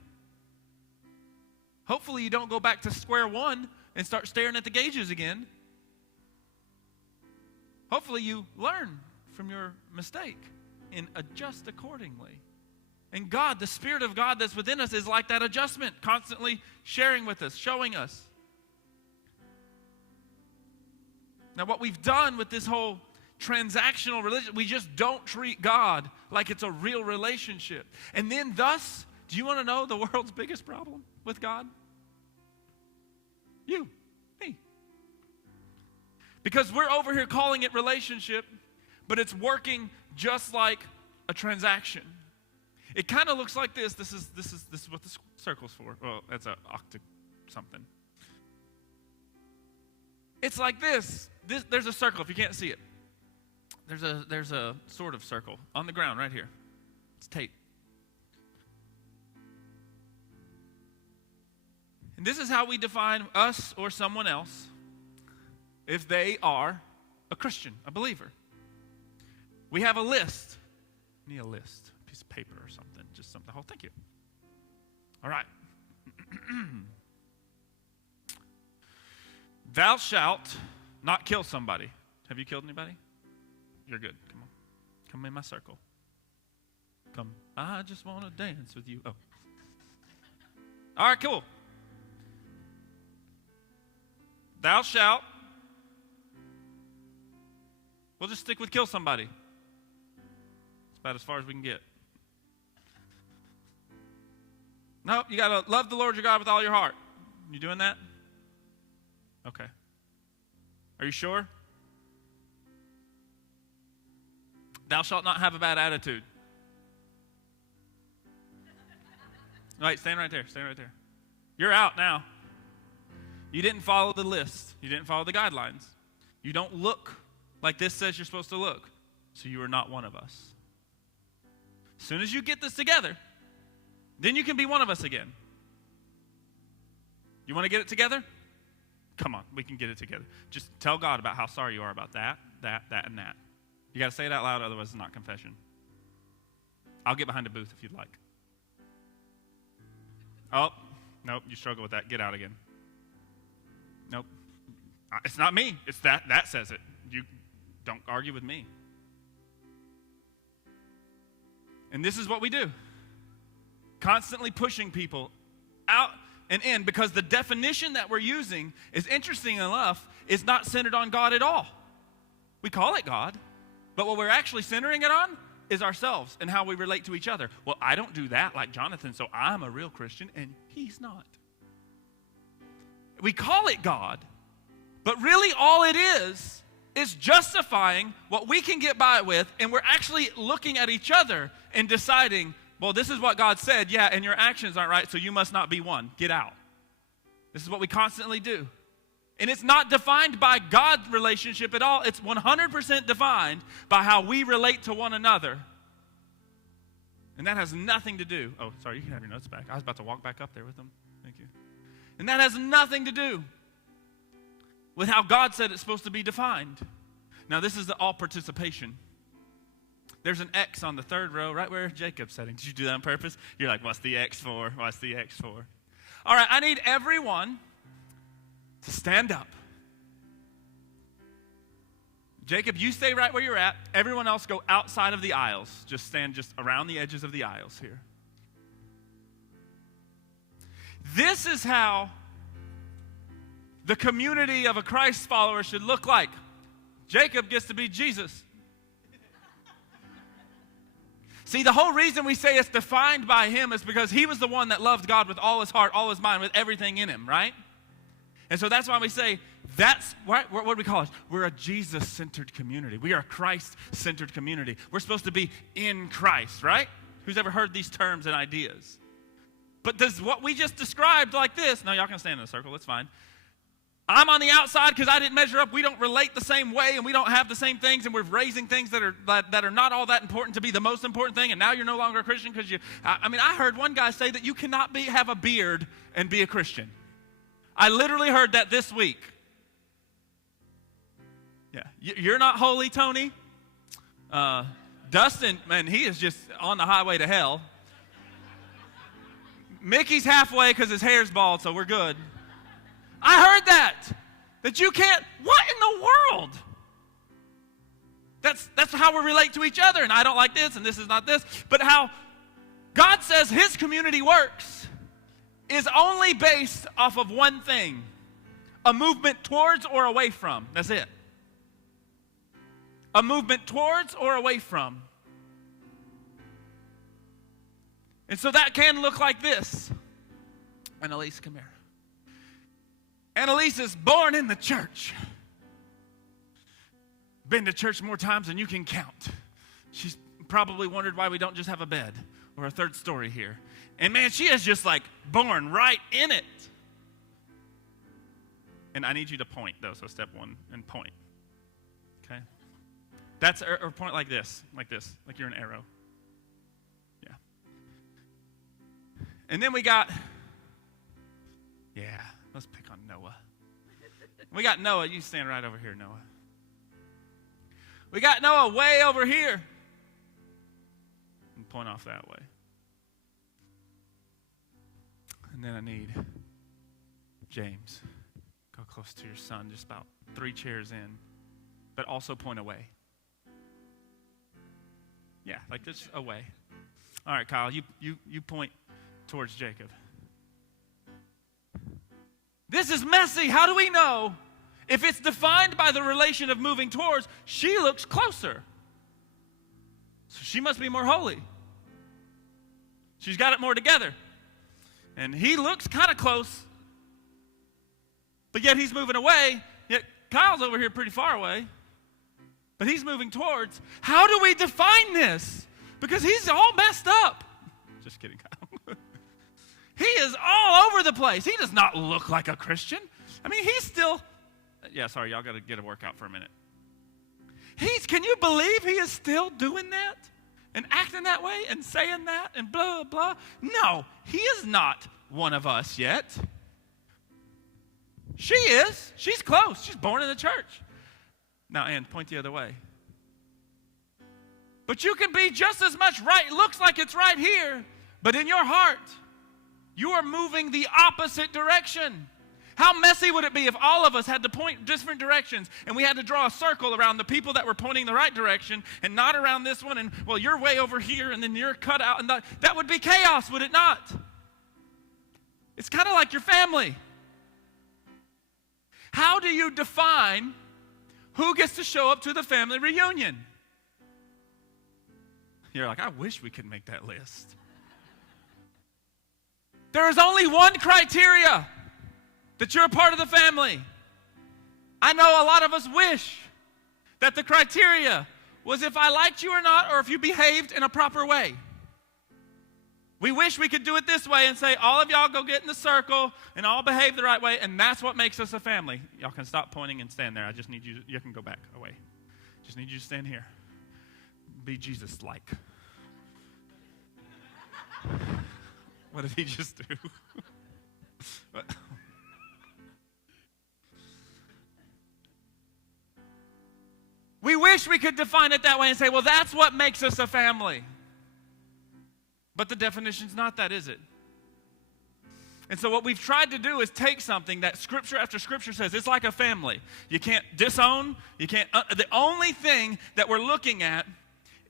Hopefully you don't go back to square one and start staring at the gauges again. Hopefully you learn from your mistake and adjust accordingly. And God, the Spirit of God that's within us is like that adjustment, constantly sharing with us, showing us. Now what we've done with this whole transactional religion, we just don't treat God like it's a real relationship. And then thus, do you want to know the world's biggest problem with God? You, me. Because we're over here calling it relationship, but it's working just like a transaction. It kind of looks like this. This is what the circle's for. Well, that's an octa something. It's like this. There's a circle if you can't see it. There's a sort of circle on the ground right here. It's tape. And this is how we define us or someone else if they are a Christian, a believer. We have a list. Need a list, a piece of paper or something, just something. Oh, thank you. All right. Thou shalt not kill somebody. Have you killed anybody? You're good. Come on. Come in my circle. Come. I just want to dance with you. Oh. All right, cool. Thou shalt. We'll just stick with kill somebody. It's about as far as we can get. No, you got to love the Lord your God with all your heart. You doing that? Okay. Are you sure? Thou shalt not have a bad attitude. All right, stand right there. Stand right there. You're out now. You didn't follow the list. You didn't follow the guidelines. You don't look like this says you're supposed to look. So you are not one of us. As soon as you get this together, then you can be one of us again. You want to get it together? Come on, we can get it together. Just tell God about how sorry you are about that, and that. You got to say it out loud, otherwise it's not confession. I'll get behind a booth if you'd like. Oh, nope, you struggle with that. Get out again. Nope. It's not me. It's that says it. You don't argue with me. And this is what we do. Constantly pushing people out and in, because the definition that we're using is, interesting enough, is not centered on God at all. We call it God. But what we're actually centering it on is ourselves and how we relate to each other. Well, I don't do that like Jonathan, so I'm a real Christian, and he's not. We call it God, but really all it is justifying what we can get by with, and we're actually looking at each other and deciding, well, this is what God said, yeah, and your actions aren't right, so you must not be one. Get out. This is what we constantly do. And it's not defined by God's relationship at all. It's 100% defined by how we relate to one another. And that has nothing to do. Oh, sorry, you can have your notes back. I was about to walk back up there with them. Thank you. And that has nothing to do with how God said it's supposed to be defined. Now, this is the all participation. There's an X on the third row right where Jacob's sitting. Did you do that on purpose? You're like, what's the X for? What's the X for? All right, I need everyone to stand up. Jacob, you stay right where you're at. Everyone else go outside of the aisles. Just stand just around the edges of the aisles here. This is how the community of a Christ follower should look like. Jacob gets to be Jesus. See, the whole reason we say it's defined by him is because he was the one that loved God with all his heart, all his mind, with everything in him, right? And so that's why we say that's, what do we call it? We're a Jesus-centered community. We are a Christ-centered community. We're supposed to be in Christ, right? Who's ever heard these terms and ideas? But does what we just described like this, no, y'all can stand in a circle, it's fine. I'm on the outside because I didn't measure up. We don't relate the same way, and we don't have the same things, and we're raising things that are not all that important to be the most important thing, and now you're no longer a Christian because I heard one guy say that you cannot have a beard and be a Christian. I literally heard that this week. Yeah, you're not holy, Tony. Dustin, man, he is just on the highway to hell. Mickey's halfway because his hair's bald, so we're good. I heard that you can't, what in the world? That's how we relate to each other, and I don't like this, and this is not this. But how God says his community works is only based off of one thing, a movement towards or away from. That's it. A movement towards or away from. And so that can look like this. Annalise, come here. Annalise is born in the church. Been to church more times than you can count. She's probably wondered why we don't just have a bed or a third story here. And man, she is just like born right in it. And I need you to point though, so step one and point. Okay? That's, or point like this, like you're an arrow. Yeah. And then we got, let's pick on Noah. We got Noah. You stand right over here, Noah. We got Noah way over here. And point off that way. And then I need James. Go close to your son, just about 3 chairs in. But also point away. Yeah, like this away. All right, Kyle, you point towards Jacob. This is messy. How do we know? If it's defined by the relation of moving towards, she looks closer. So she must be more holy. She's got it more together. And he looks kind of close, but yet he's moving away. Yet Kyle's over here pretty far away, but he's moving towards. How do we define this? Because he's all messed up. Just kidding, Kyle. He is all over the place. He does not look like a Christian. I mean, he's still, sorry, y'all got to get a workout for a minute. Can you believe he is still doing that and acting that way and saying that and blah, blah? No, he is not one of us yet. She is. She's close. She's born in the church. Now, Ann, point the other way. But you can be just as much right. It looks like it's right here, but in your heart, you are moving the opposite direction. How messy would it be if all of us had to point different directions and we had to draw a circle around the people that were pointing the right direction and not around this one, and well, you're way over here and then you're cut out, and that would be chaos, would it not? It's kind of like your family. How do you define who gets to show up to the family reunion? You're like, I wish we could make that list. There is only one criteria that you're a part of the family. I know a lot of us wish that the criteria was if I liked you or not, or if you behaved in a proper way. We wish we could do it this way and say, all of y'all go get in the circle and all behave the right way, and that's what makes us a family. Y'all can stop pointing and stand there. I just need you can go back away. Just need you to stand here. Be Jesus-like. What did he just do? We wish we could define it that way and say, well, that's what makes us a family. But the definition's not that, is it? And so what we've tried to do is take something that scripture after scripture says, it's like a family. You can't disown, you can't, the only thing that we're looking at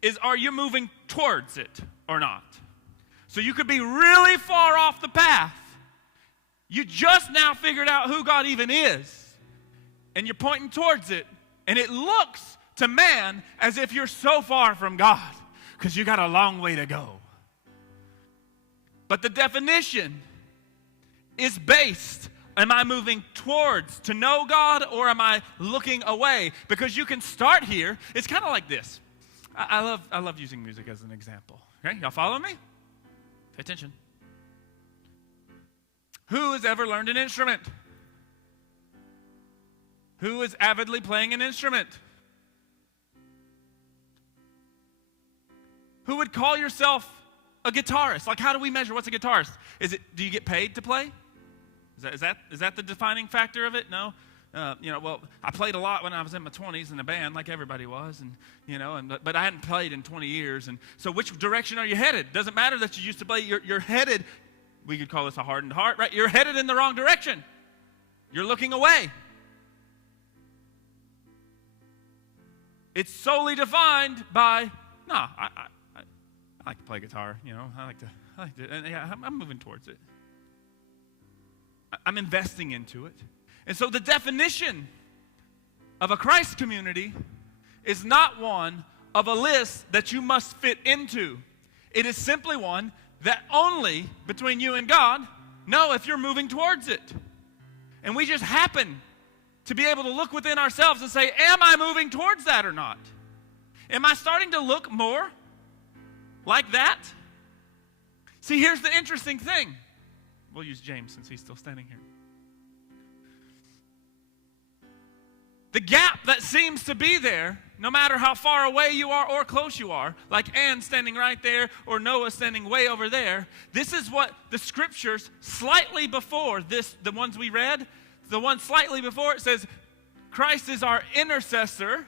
is, are you moving towards it or not? So you could be really far off the path. You just now figured out who God even is, and you're pointing towards it, and it looks to man as if you're so far from God because you got a long way to go. But the definition is based, am I moving towards to know God, or am I looking away? Because you can start here. It's kind of like this. I love using music as an example. Okay, y'all follow me? Pay attention. Who has ever learned an instrument? Who is avidly playing an instrument? Who would call yourself a guitarist? Like, how do we measure what's a guitarist? Do you get paid to play? Is that the defining factor of it? No. Well, I played a lot when I was in my 20s in a band, like everybody was, but I hadn't played in 20 years. And so, which direction are you headed? Doesn't matter that you used to play. You're headed. We could call this a hardened heart, right? You're headed in the wrong direction. You're looking away. It's solely defined by I like to play guitar. I like to, and yeah, I'm moving towards it. I'm investing into it. And so the definition of a Christ community is not one of a list that you must fit into. It is simply one that only between you and God know if you're moving towards it. And we just happen to be able to look within ourselves and say, am I moving towards that or not? Am I starting to look more like that? See, here's the interesting thing. We'll use James since he's still standing here. The gap that seems to be there, no matter how far away you are or close you are, like Ann standing right there or Noah standing way over there, this is what the scriptures slightly before this, the ones we read, the one slightly before it says, Christ is our intercessor,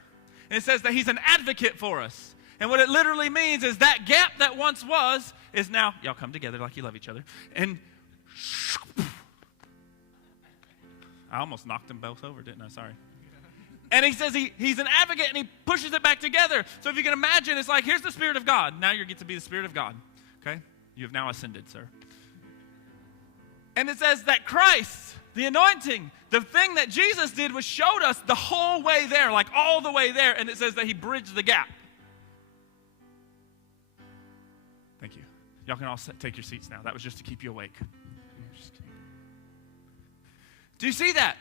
and it says that he's an advocate for us. And what it literally means is that gap that once was is now, y'all come together like you love each other, and I almost knocked them both over, didn't I? Sorry. And he says he's an advocate, and he pushes it back together. So if you can imagine, it's like, here's the Spirit of God. Now you get to be the Spirit of God. Okay? You have now ascended, sir. And it says that Christ, the anointing, the thing that Jesus did was showed us the whole way there, like all the way there. And it says that he bridged the gap. Thank you. Y'all can all take your seats now. That was just to keep you awake. Do you see that?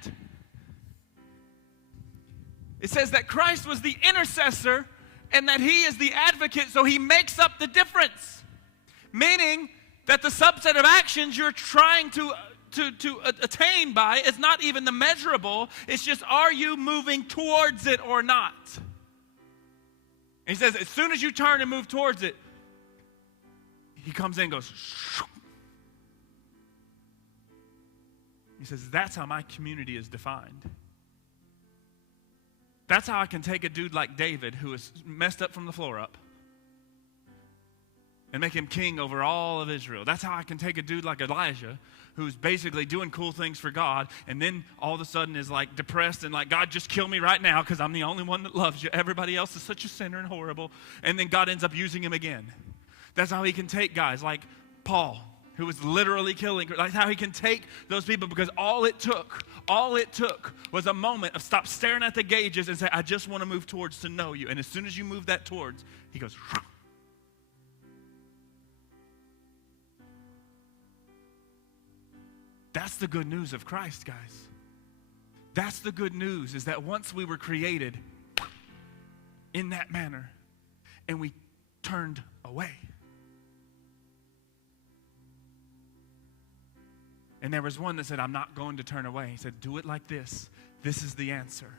It says that Christ was the intercessor and that he is the advocate, so he makes up the difference. Meaning that the subset of actions you're trying to attain by is not even the measurable. It's just, are you moving towards it or not? And he says, as soon as you turn and move towards it, he comes in and goes, shoo. He says, that's how my community is defined. That's how I can take a dude like David, who is messed up from the floor up, and make him king over all of Israel. That's how I can take a dude like Elijah, who's basically doing cool things for God, and then all of a sudden is like depressed and like, God, just kill me right now because I'm the only one that loves you. Everybody else is such a sinner and horrible. And then God ends up using him again. That's how he can take guys like Paul, who was literally killing. That's how he can take those people, because all it took was a moment of stop staring at the gauges and say, I just want to move towards to know you. And as soon as you move that towards, he goes, Shoo. That's the good news of Christ, guys. That's the good news, is that once we were created in that manner and we turned away. And there was one that said, I'm not going to turn away. He said, do it like this. This is the answer.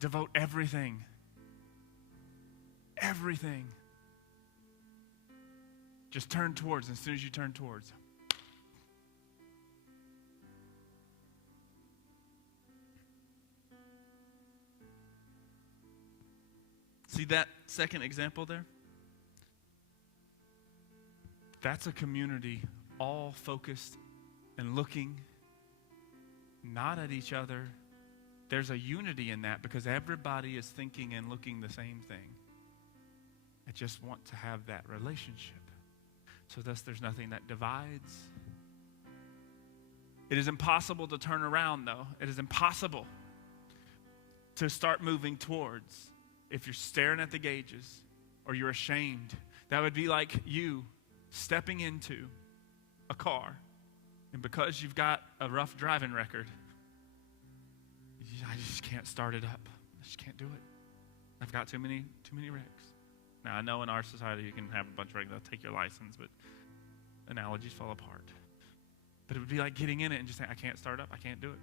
Devote everything. Everything. Just turn towards, and as soon as you turn towards. See that second example there? That's a community all focused and looking not at each other. There's a unity in that because everybody is thinking and looking the same thing. I just want to have that relationship. So thus there's nothing that divides. It is impossible to turn around, though. It is impossible to start moving towards if you're staring at the gauges or you're ashamed. That would be like you stepping into a car, and because you've got a rough driving record, I just can't start it up. I just can't do it. I've got too many wrecks. Now, I know in our society you can have a bunch of wrecks, they'll take your license, but analogies fall apart. But it would be like getting in it and just saying, I can't start up. I can't do it.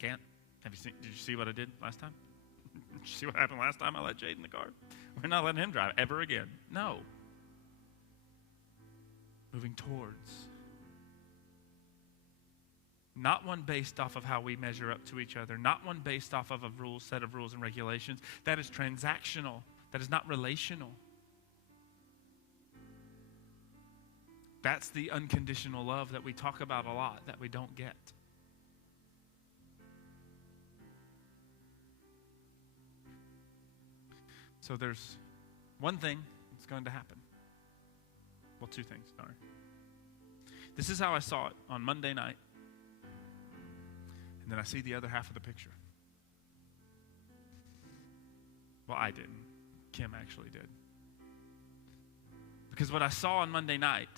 Can't. Did you see what I did last time? Did you see what happened last time I let Jade in the car? We're not letting him drive ever again. No. Moving towards. Not one based off of how we measure up to each other. Not one based off of a set of rules and regulations. That is transactional. That is not relational. That's the unconditional love that we talk about a lot that we don't get. So there's one thing that's going to happen. Well, two things, sorry. This is how I saw it on Monday night. And then I see the other half of the picture. Well, I didn't. Kim actually did. Because what I saw on Monday night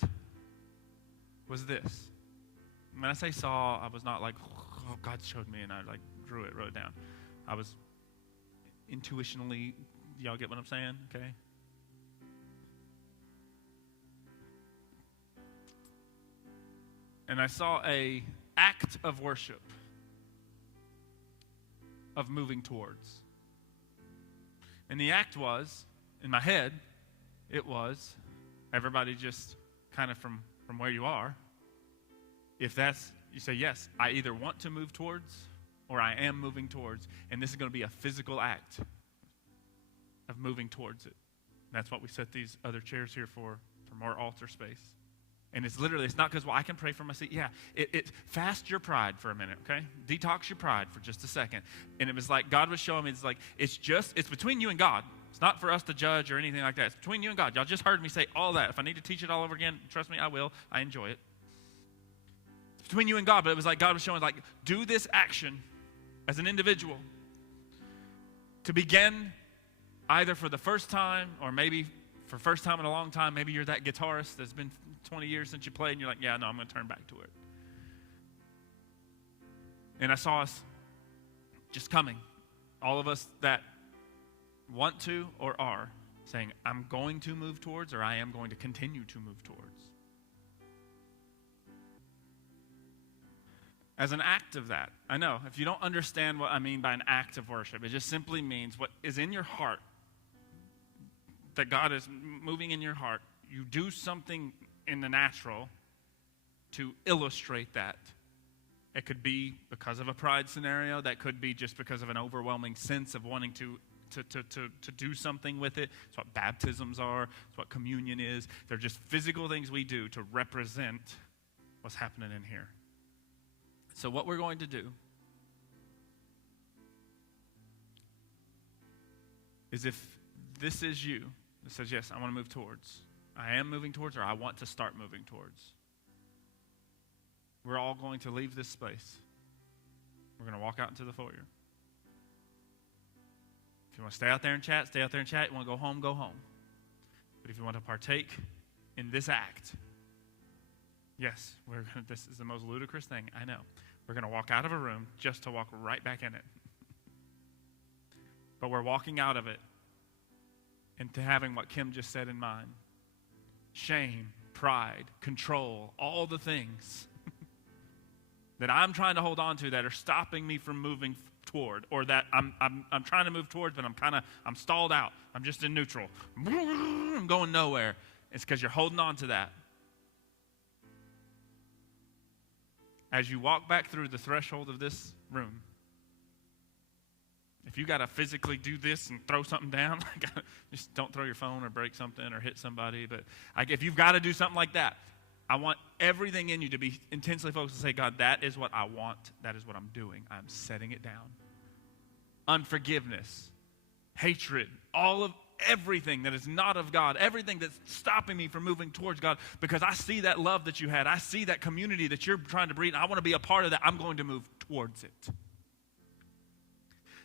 was this. When I say saw, I was not like, oh, God showed me, and I like wrote it down. I was intuitionally, y'all get what I'm saying? Okay. And I saw a act of worship, of moving towards. And the act was, in my head, it was, everybody just kind of from where you are, if that's, you say, yes, I either want to move towards or I am moving towards, and this is going to be a physical act of moving towards it. And that's what we set these other chairs here for more altar space. And it's literally, it's not because, well, I can pray for my seat. Yeah, fast your pride for a minute, okay? Detox your pride for just a second. And it was like, God was showing me, it's like, it's between you and God. It's not for us to judge or anything like that. It's between you and God. Y'all just heard me say all that. If I need to teach it all over again, trust me, I will. I enjoy it. It's between you and God, but it was like God was showing, like, do this action as an individual to begin either for the first time or maybe for first time in a long time. Maybe you're that guitarist that's been 20 years since you played and you're like, yeah, no, I'm going to turn back to it. And I saw us just coming, all of us that want to or are saying, I'm going to move towards, or I am going to continue to move towards. As an act of that, I know, if you don't understand what I mean by an act of worship, it just simply means what is in your heart, that God is moving in your heart. You do something in the natural to illustrate that. It could be because of a pride scenario. That could be just because of an overwhelming sense of wanting to do something with it. It's what baptisms are. It's what communion is. They're just physical things we do to represent what's happening in here. So what we're going to do is, if this is you that says, yes, I want to move towards, I am moving towards, or I want to start moving towards, we're all going to leave this space. We're going to walk out into the foyer. If you want to stay out there and chat, stay out there and chat. You want to go home, go home. But if you want to partake in this act, yes, this is the most ludicrous thing, I know. We're going to walk out of a room just to walk right back in it. But we're walking out of it into having what Kim just said in mind. Shame, pride, control, all the things that I'm trying to hold on to that are stopping me from moving toward, or that I'm trying to move towards, but I'm stalled out. I'm just in neutral. I'm going nowhere. It's because you're holding on to that. As you walk back through the threshold of this room, if you got to physically do this and throw something down, just don't throw your phone or break something or hit somebody. But if you've got to do something like that, I want everything in you to be intensely focused and say, God, that is what I want. That is what I'm doing. I'm setting it down. Unforgiveness, hatred, all of everything that is not of God, everything that's stopping me from moving towards God, because I see that love that you had. I see that community that you're trying to breed, and I want to be a part of that. I'm going to move towards it.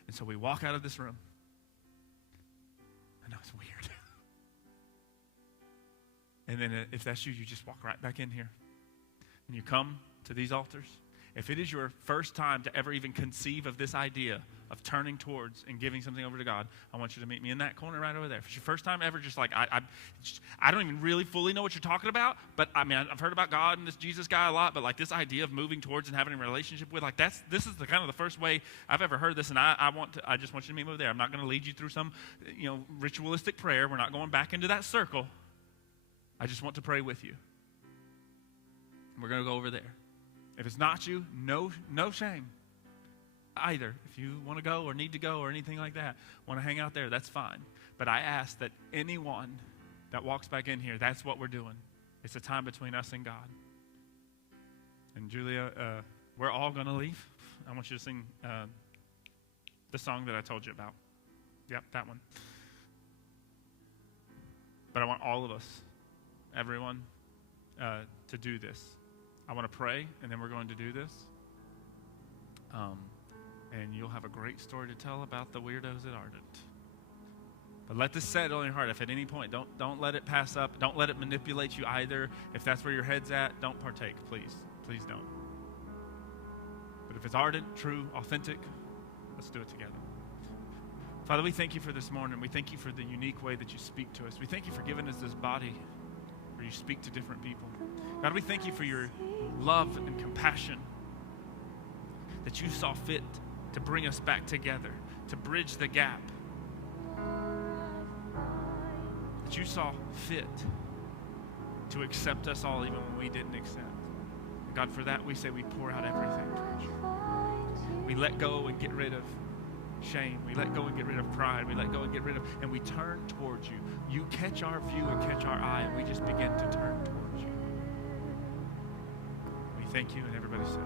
And so we walk out of this room. I know it's weird. And then if that's you, you just walk right back in here. And you come to these altars. If it is your first time to ever even conceive of this idea of turning towards and giving something over to God, I want you to meet me in that corner right over there. If it's your first time ever, just like, I don't even really fully know what you're talking about, but I mean, I've heard about God and this Jesus guy a lot, but like this idea of moving towards and having a relationship with, like this is the kind of the first way I've ever heard this, and I just want you to meet me over there. I'm not going to lead you through some, ritualistic prayer. We're not going back into that circle. I just want to pray with you. We're going to go over there. If it's not you, no shame. Either. If you want to go or need to go or anything like that, want to hang out there, that's fine. But I ask that anyone that walks back in here, that's what we're doing. It's a time between us and God. And Julia, we're all going to leave. I want you to sing the song that I told you about. Yep, that one. But I want all of us, everyone, to do this. I want to pray, and then we're going to do this. And you'll have a great story to tell about the weirdos at Ardent. But let this settle in your heart. If at any point, don't let it pass up. Don't let it manipulate you either. If that's where your head's at, don't partake, please. Please don't. But if it's ardent, true, authentic, let's do it together. Father, we thank you for this morning. We thank you for the unique way that you speak to us. We thank you for giving us this body where you speak to different people. God, we thank you for your love and compassion that you saw fit to bring us back together, to bridge the gap, that you saw fit to accept us all even when we didn't accept. And God, for that we say we pour out everything towards you. We let go and get rid of shame. We let go and get rid of pride. We let go and get rid of, and we turn towards you. You catch our view and catch our eye, and we just begin to turn towards you. We thank you, and everybody said,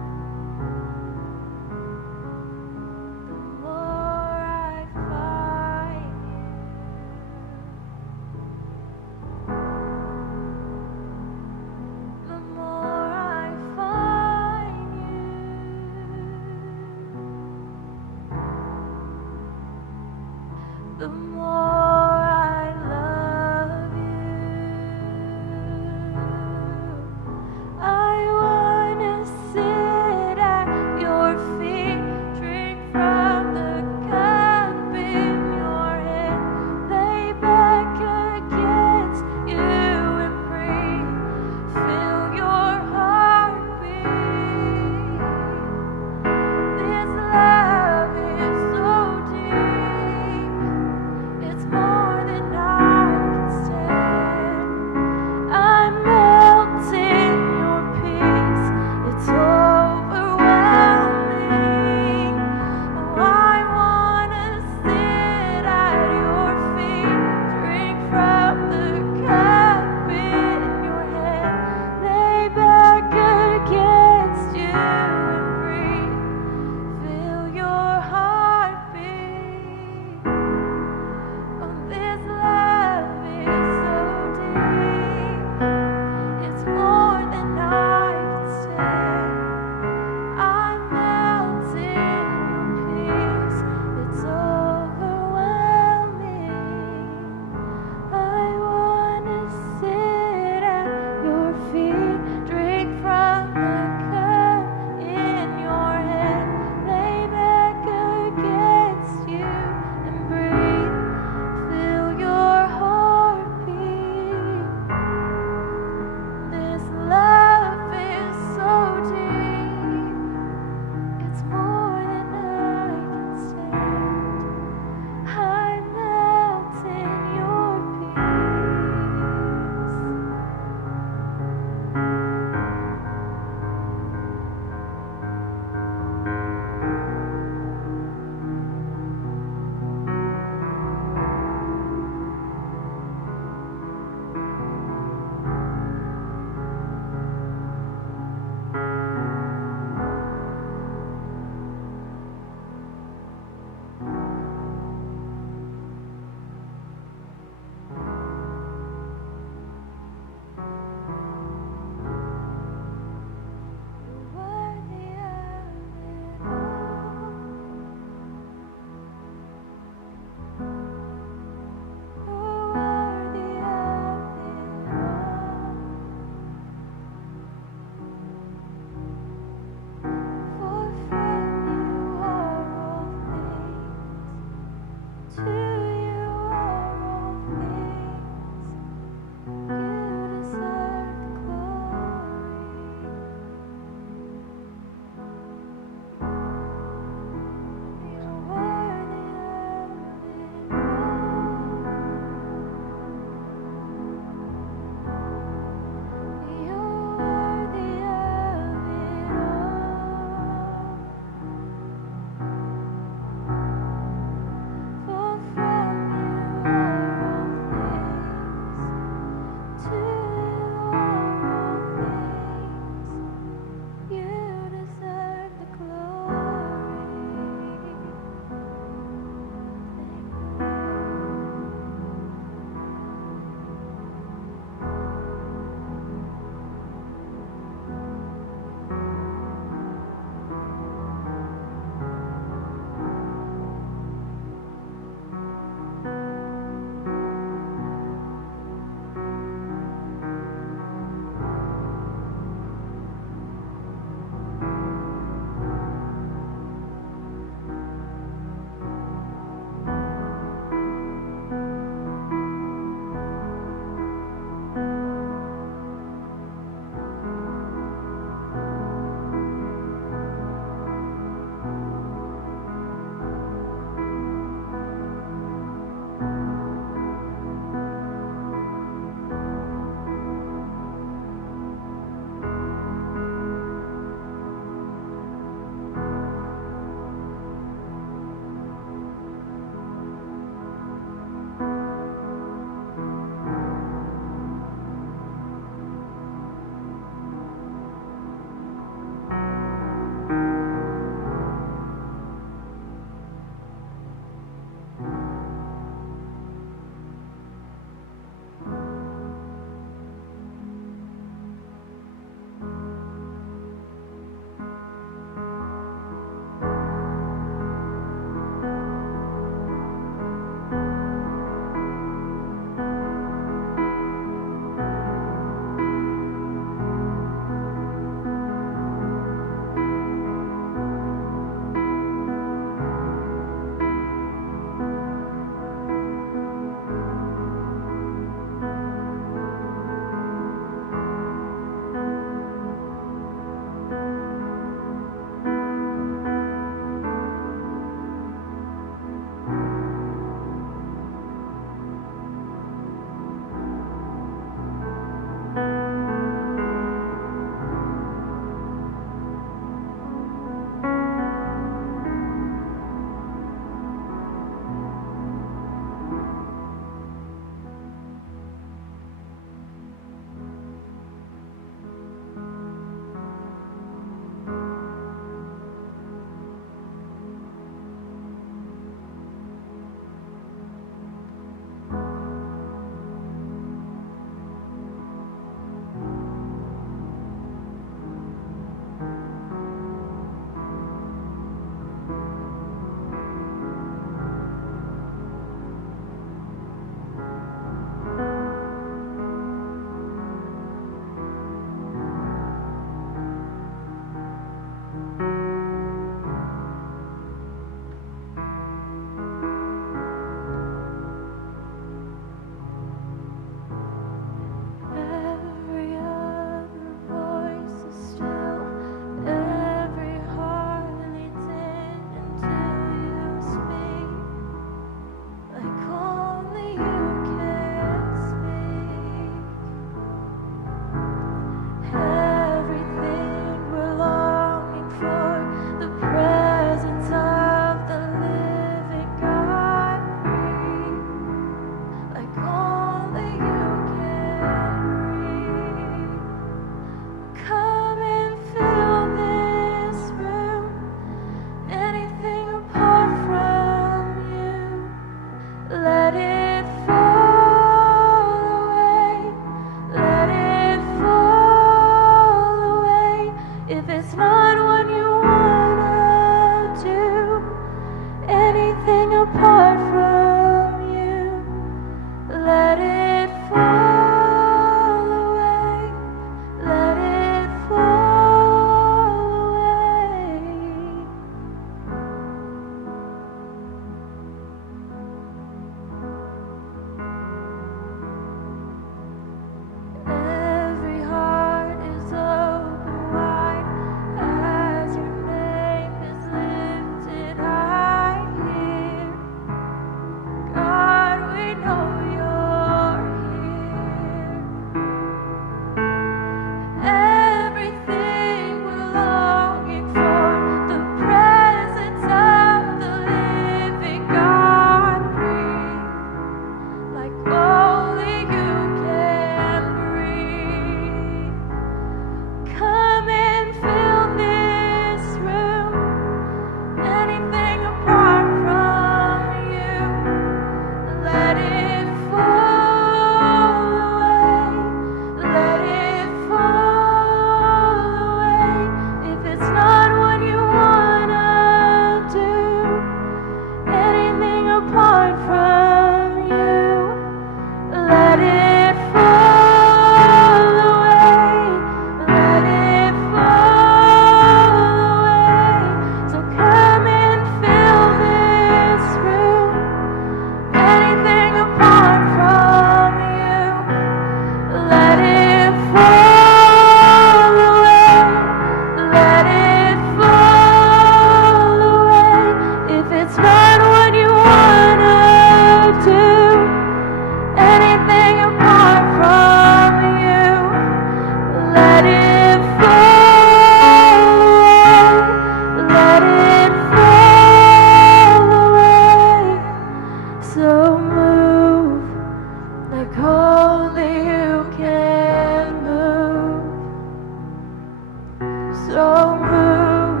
So move,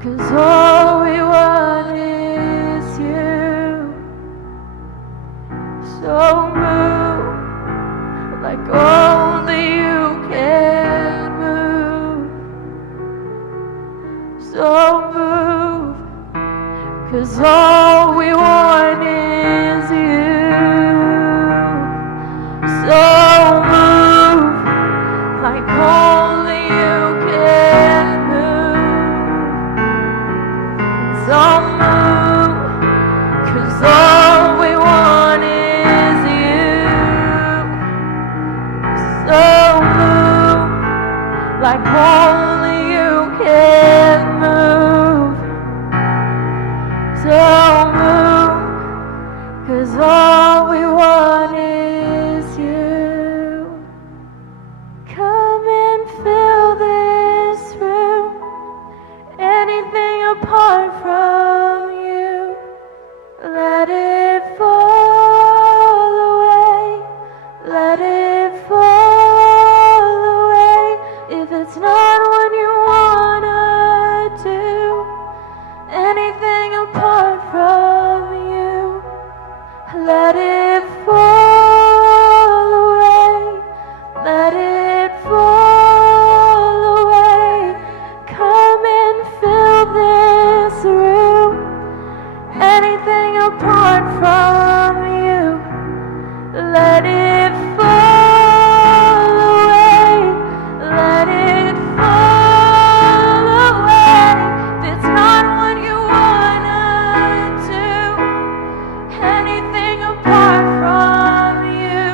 'cause all we want is you. So move, like only you can move. So move, 'cause all we want is you. So move, like only you can move. So move, 'cause all we want is you. So move, like only you can move. So move, 'cause all we want is you. Come and fill this room. Anything apart from you, let it fall away. Let it fall away. If it's not what you wanna do, anything apart from you, let it fall away. Let it fall away. Come and fill this room. Anything apart from you, let it fall away. Let it fall away. If it's not what you wanna do, anything apart from you,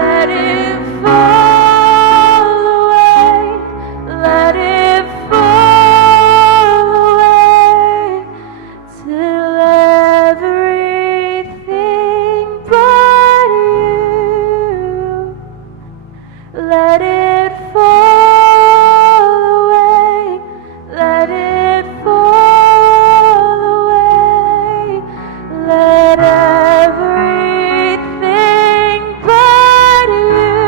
let it fall away. Let it fall away till everything but you. Let it fall away. Let it fall away. Let everything but you.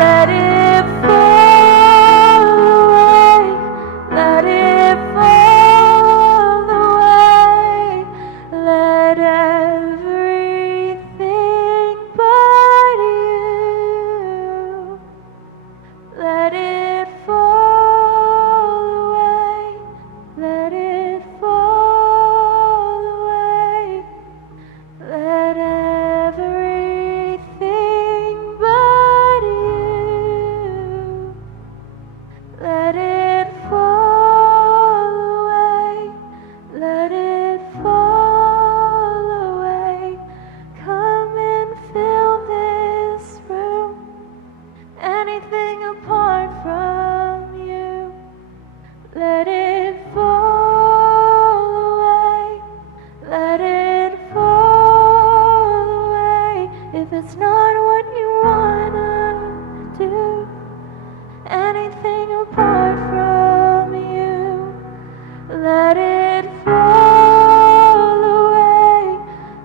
Let it fall away. Let it fall away. Let everything but you. Let it fall away. Let it fall away. Let everything but you. Let it fall away. Let it fall away. Come and fill this room. Anything apart from you, let it fall away. Let it fall away. If it's not what you wanna do, anything apart from you, let it fall away.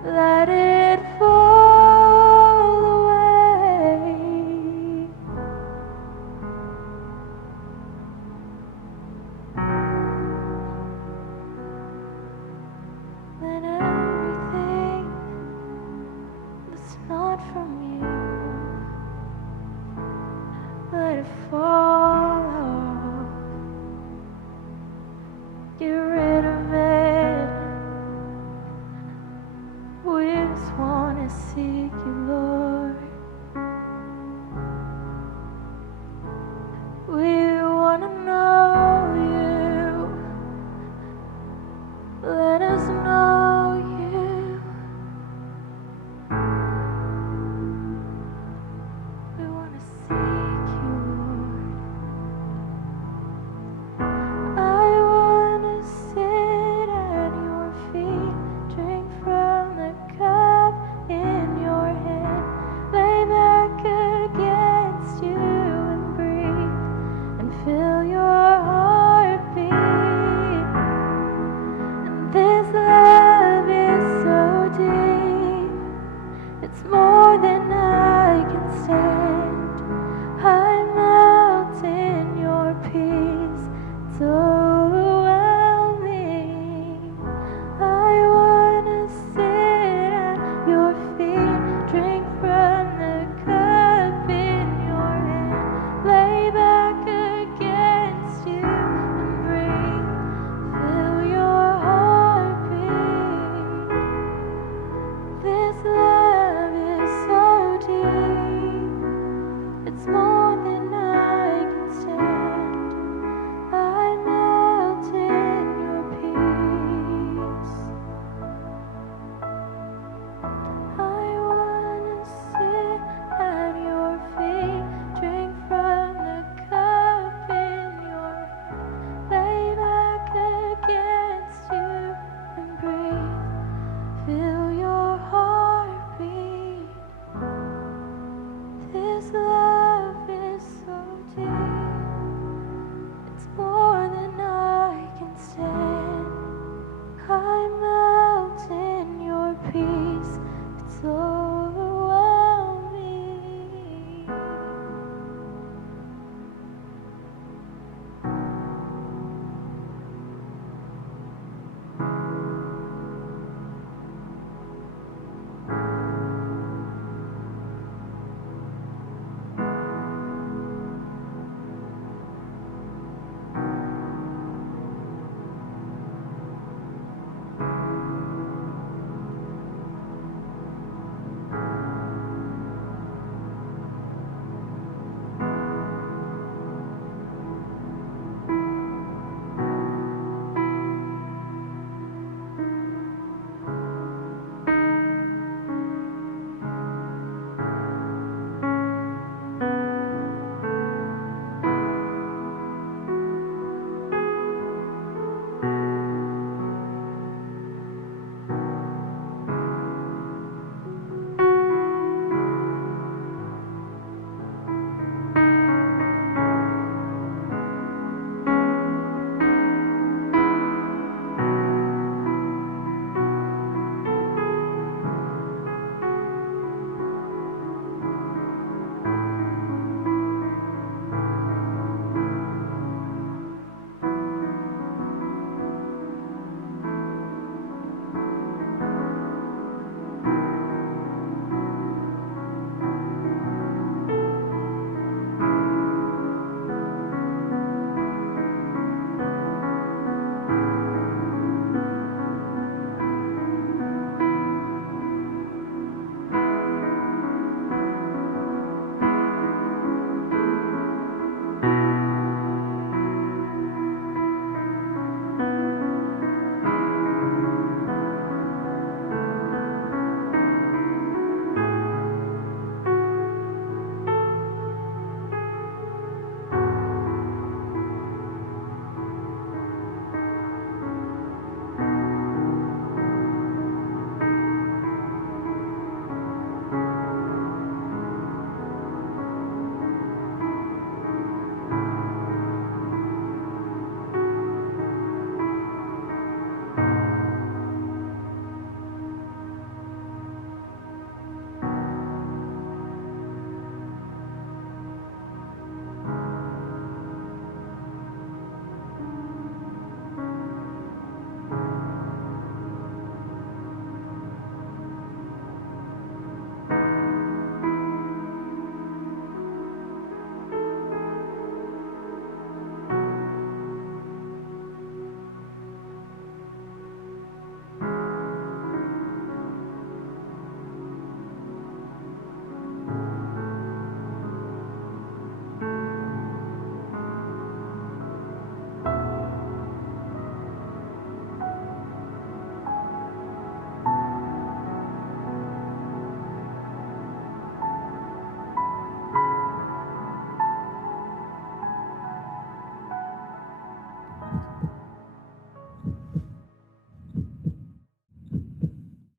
Let it fall away. Let everything that's not from you, let it fall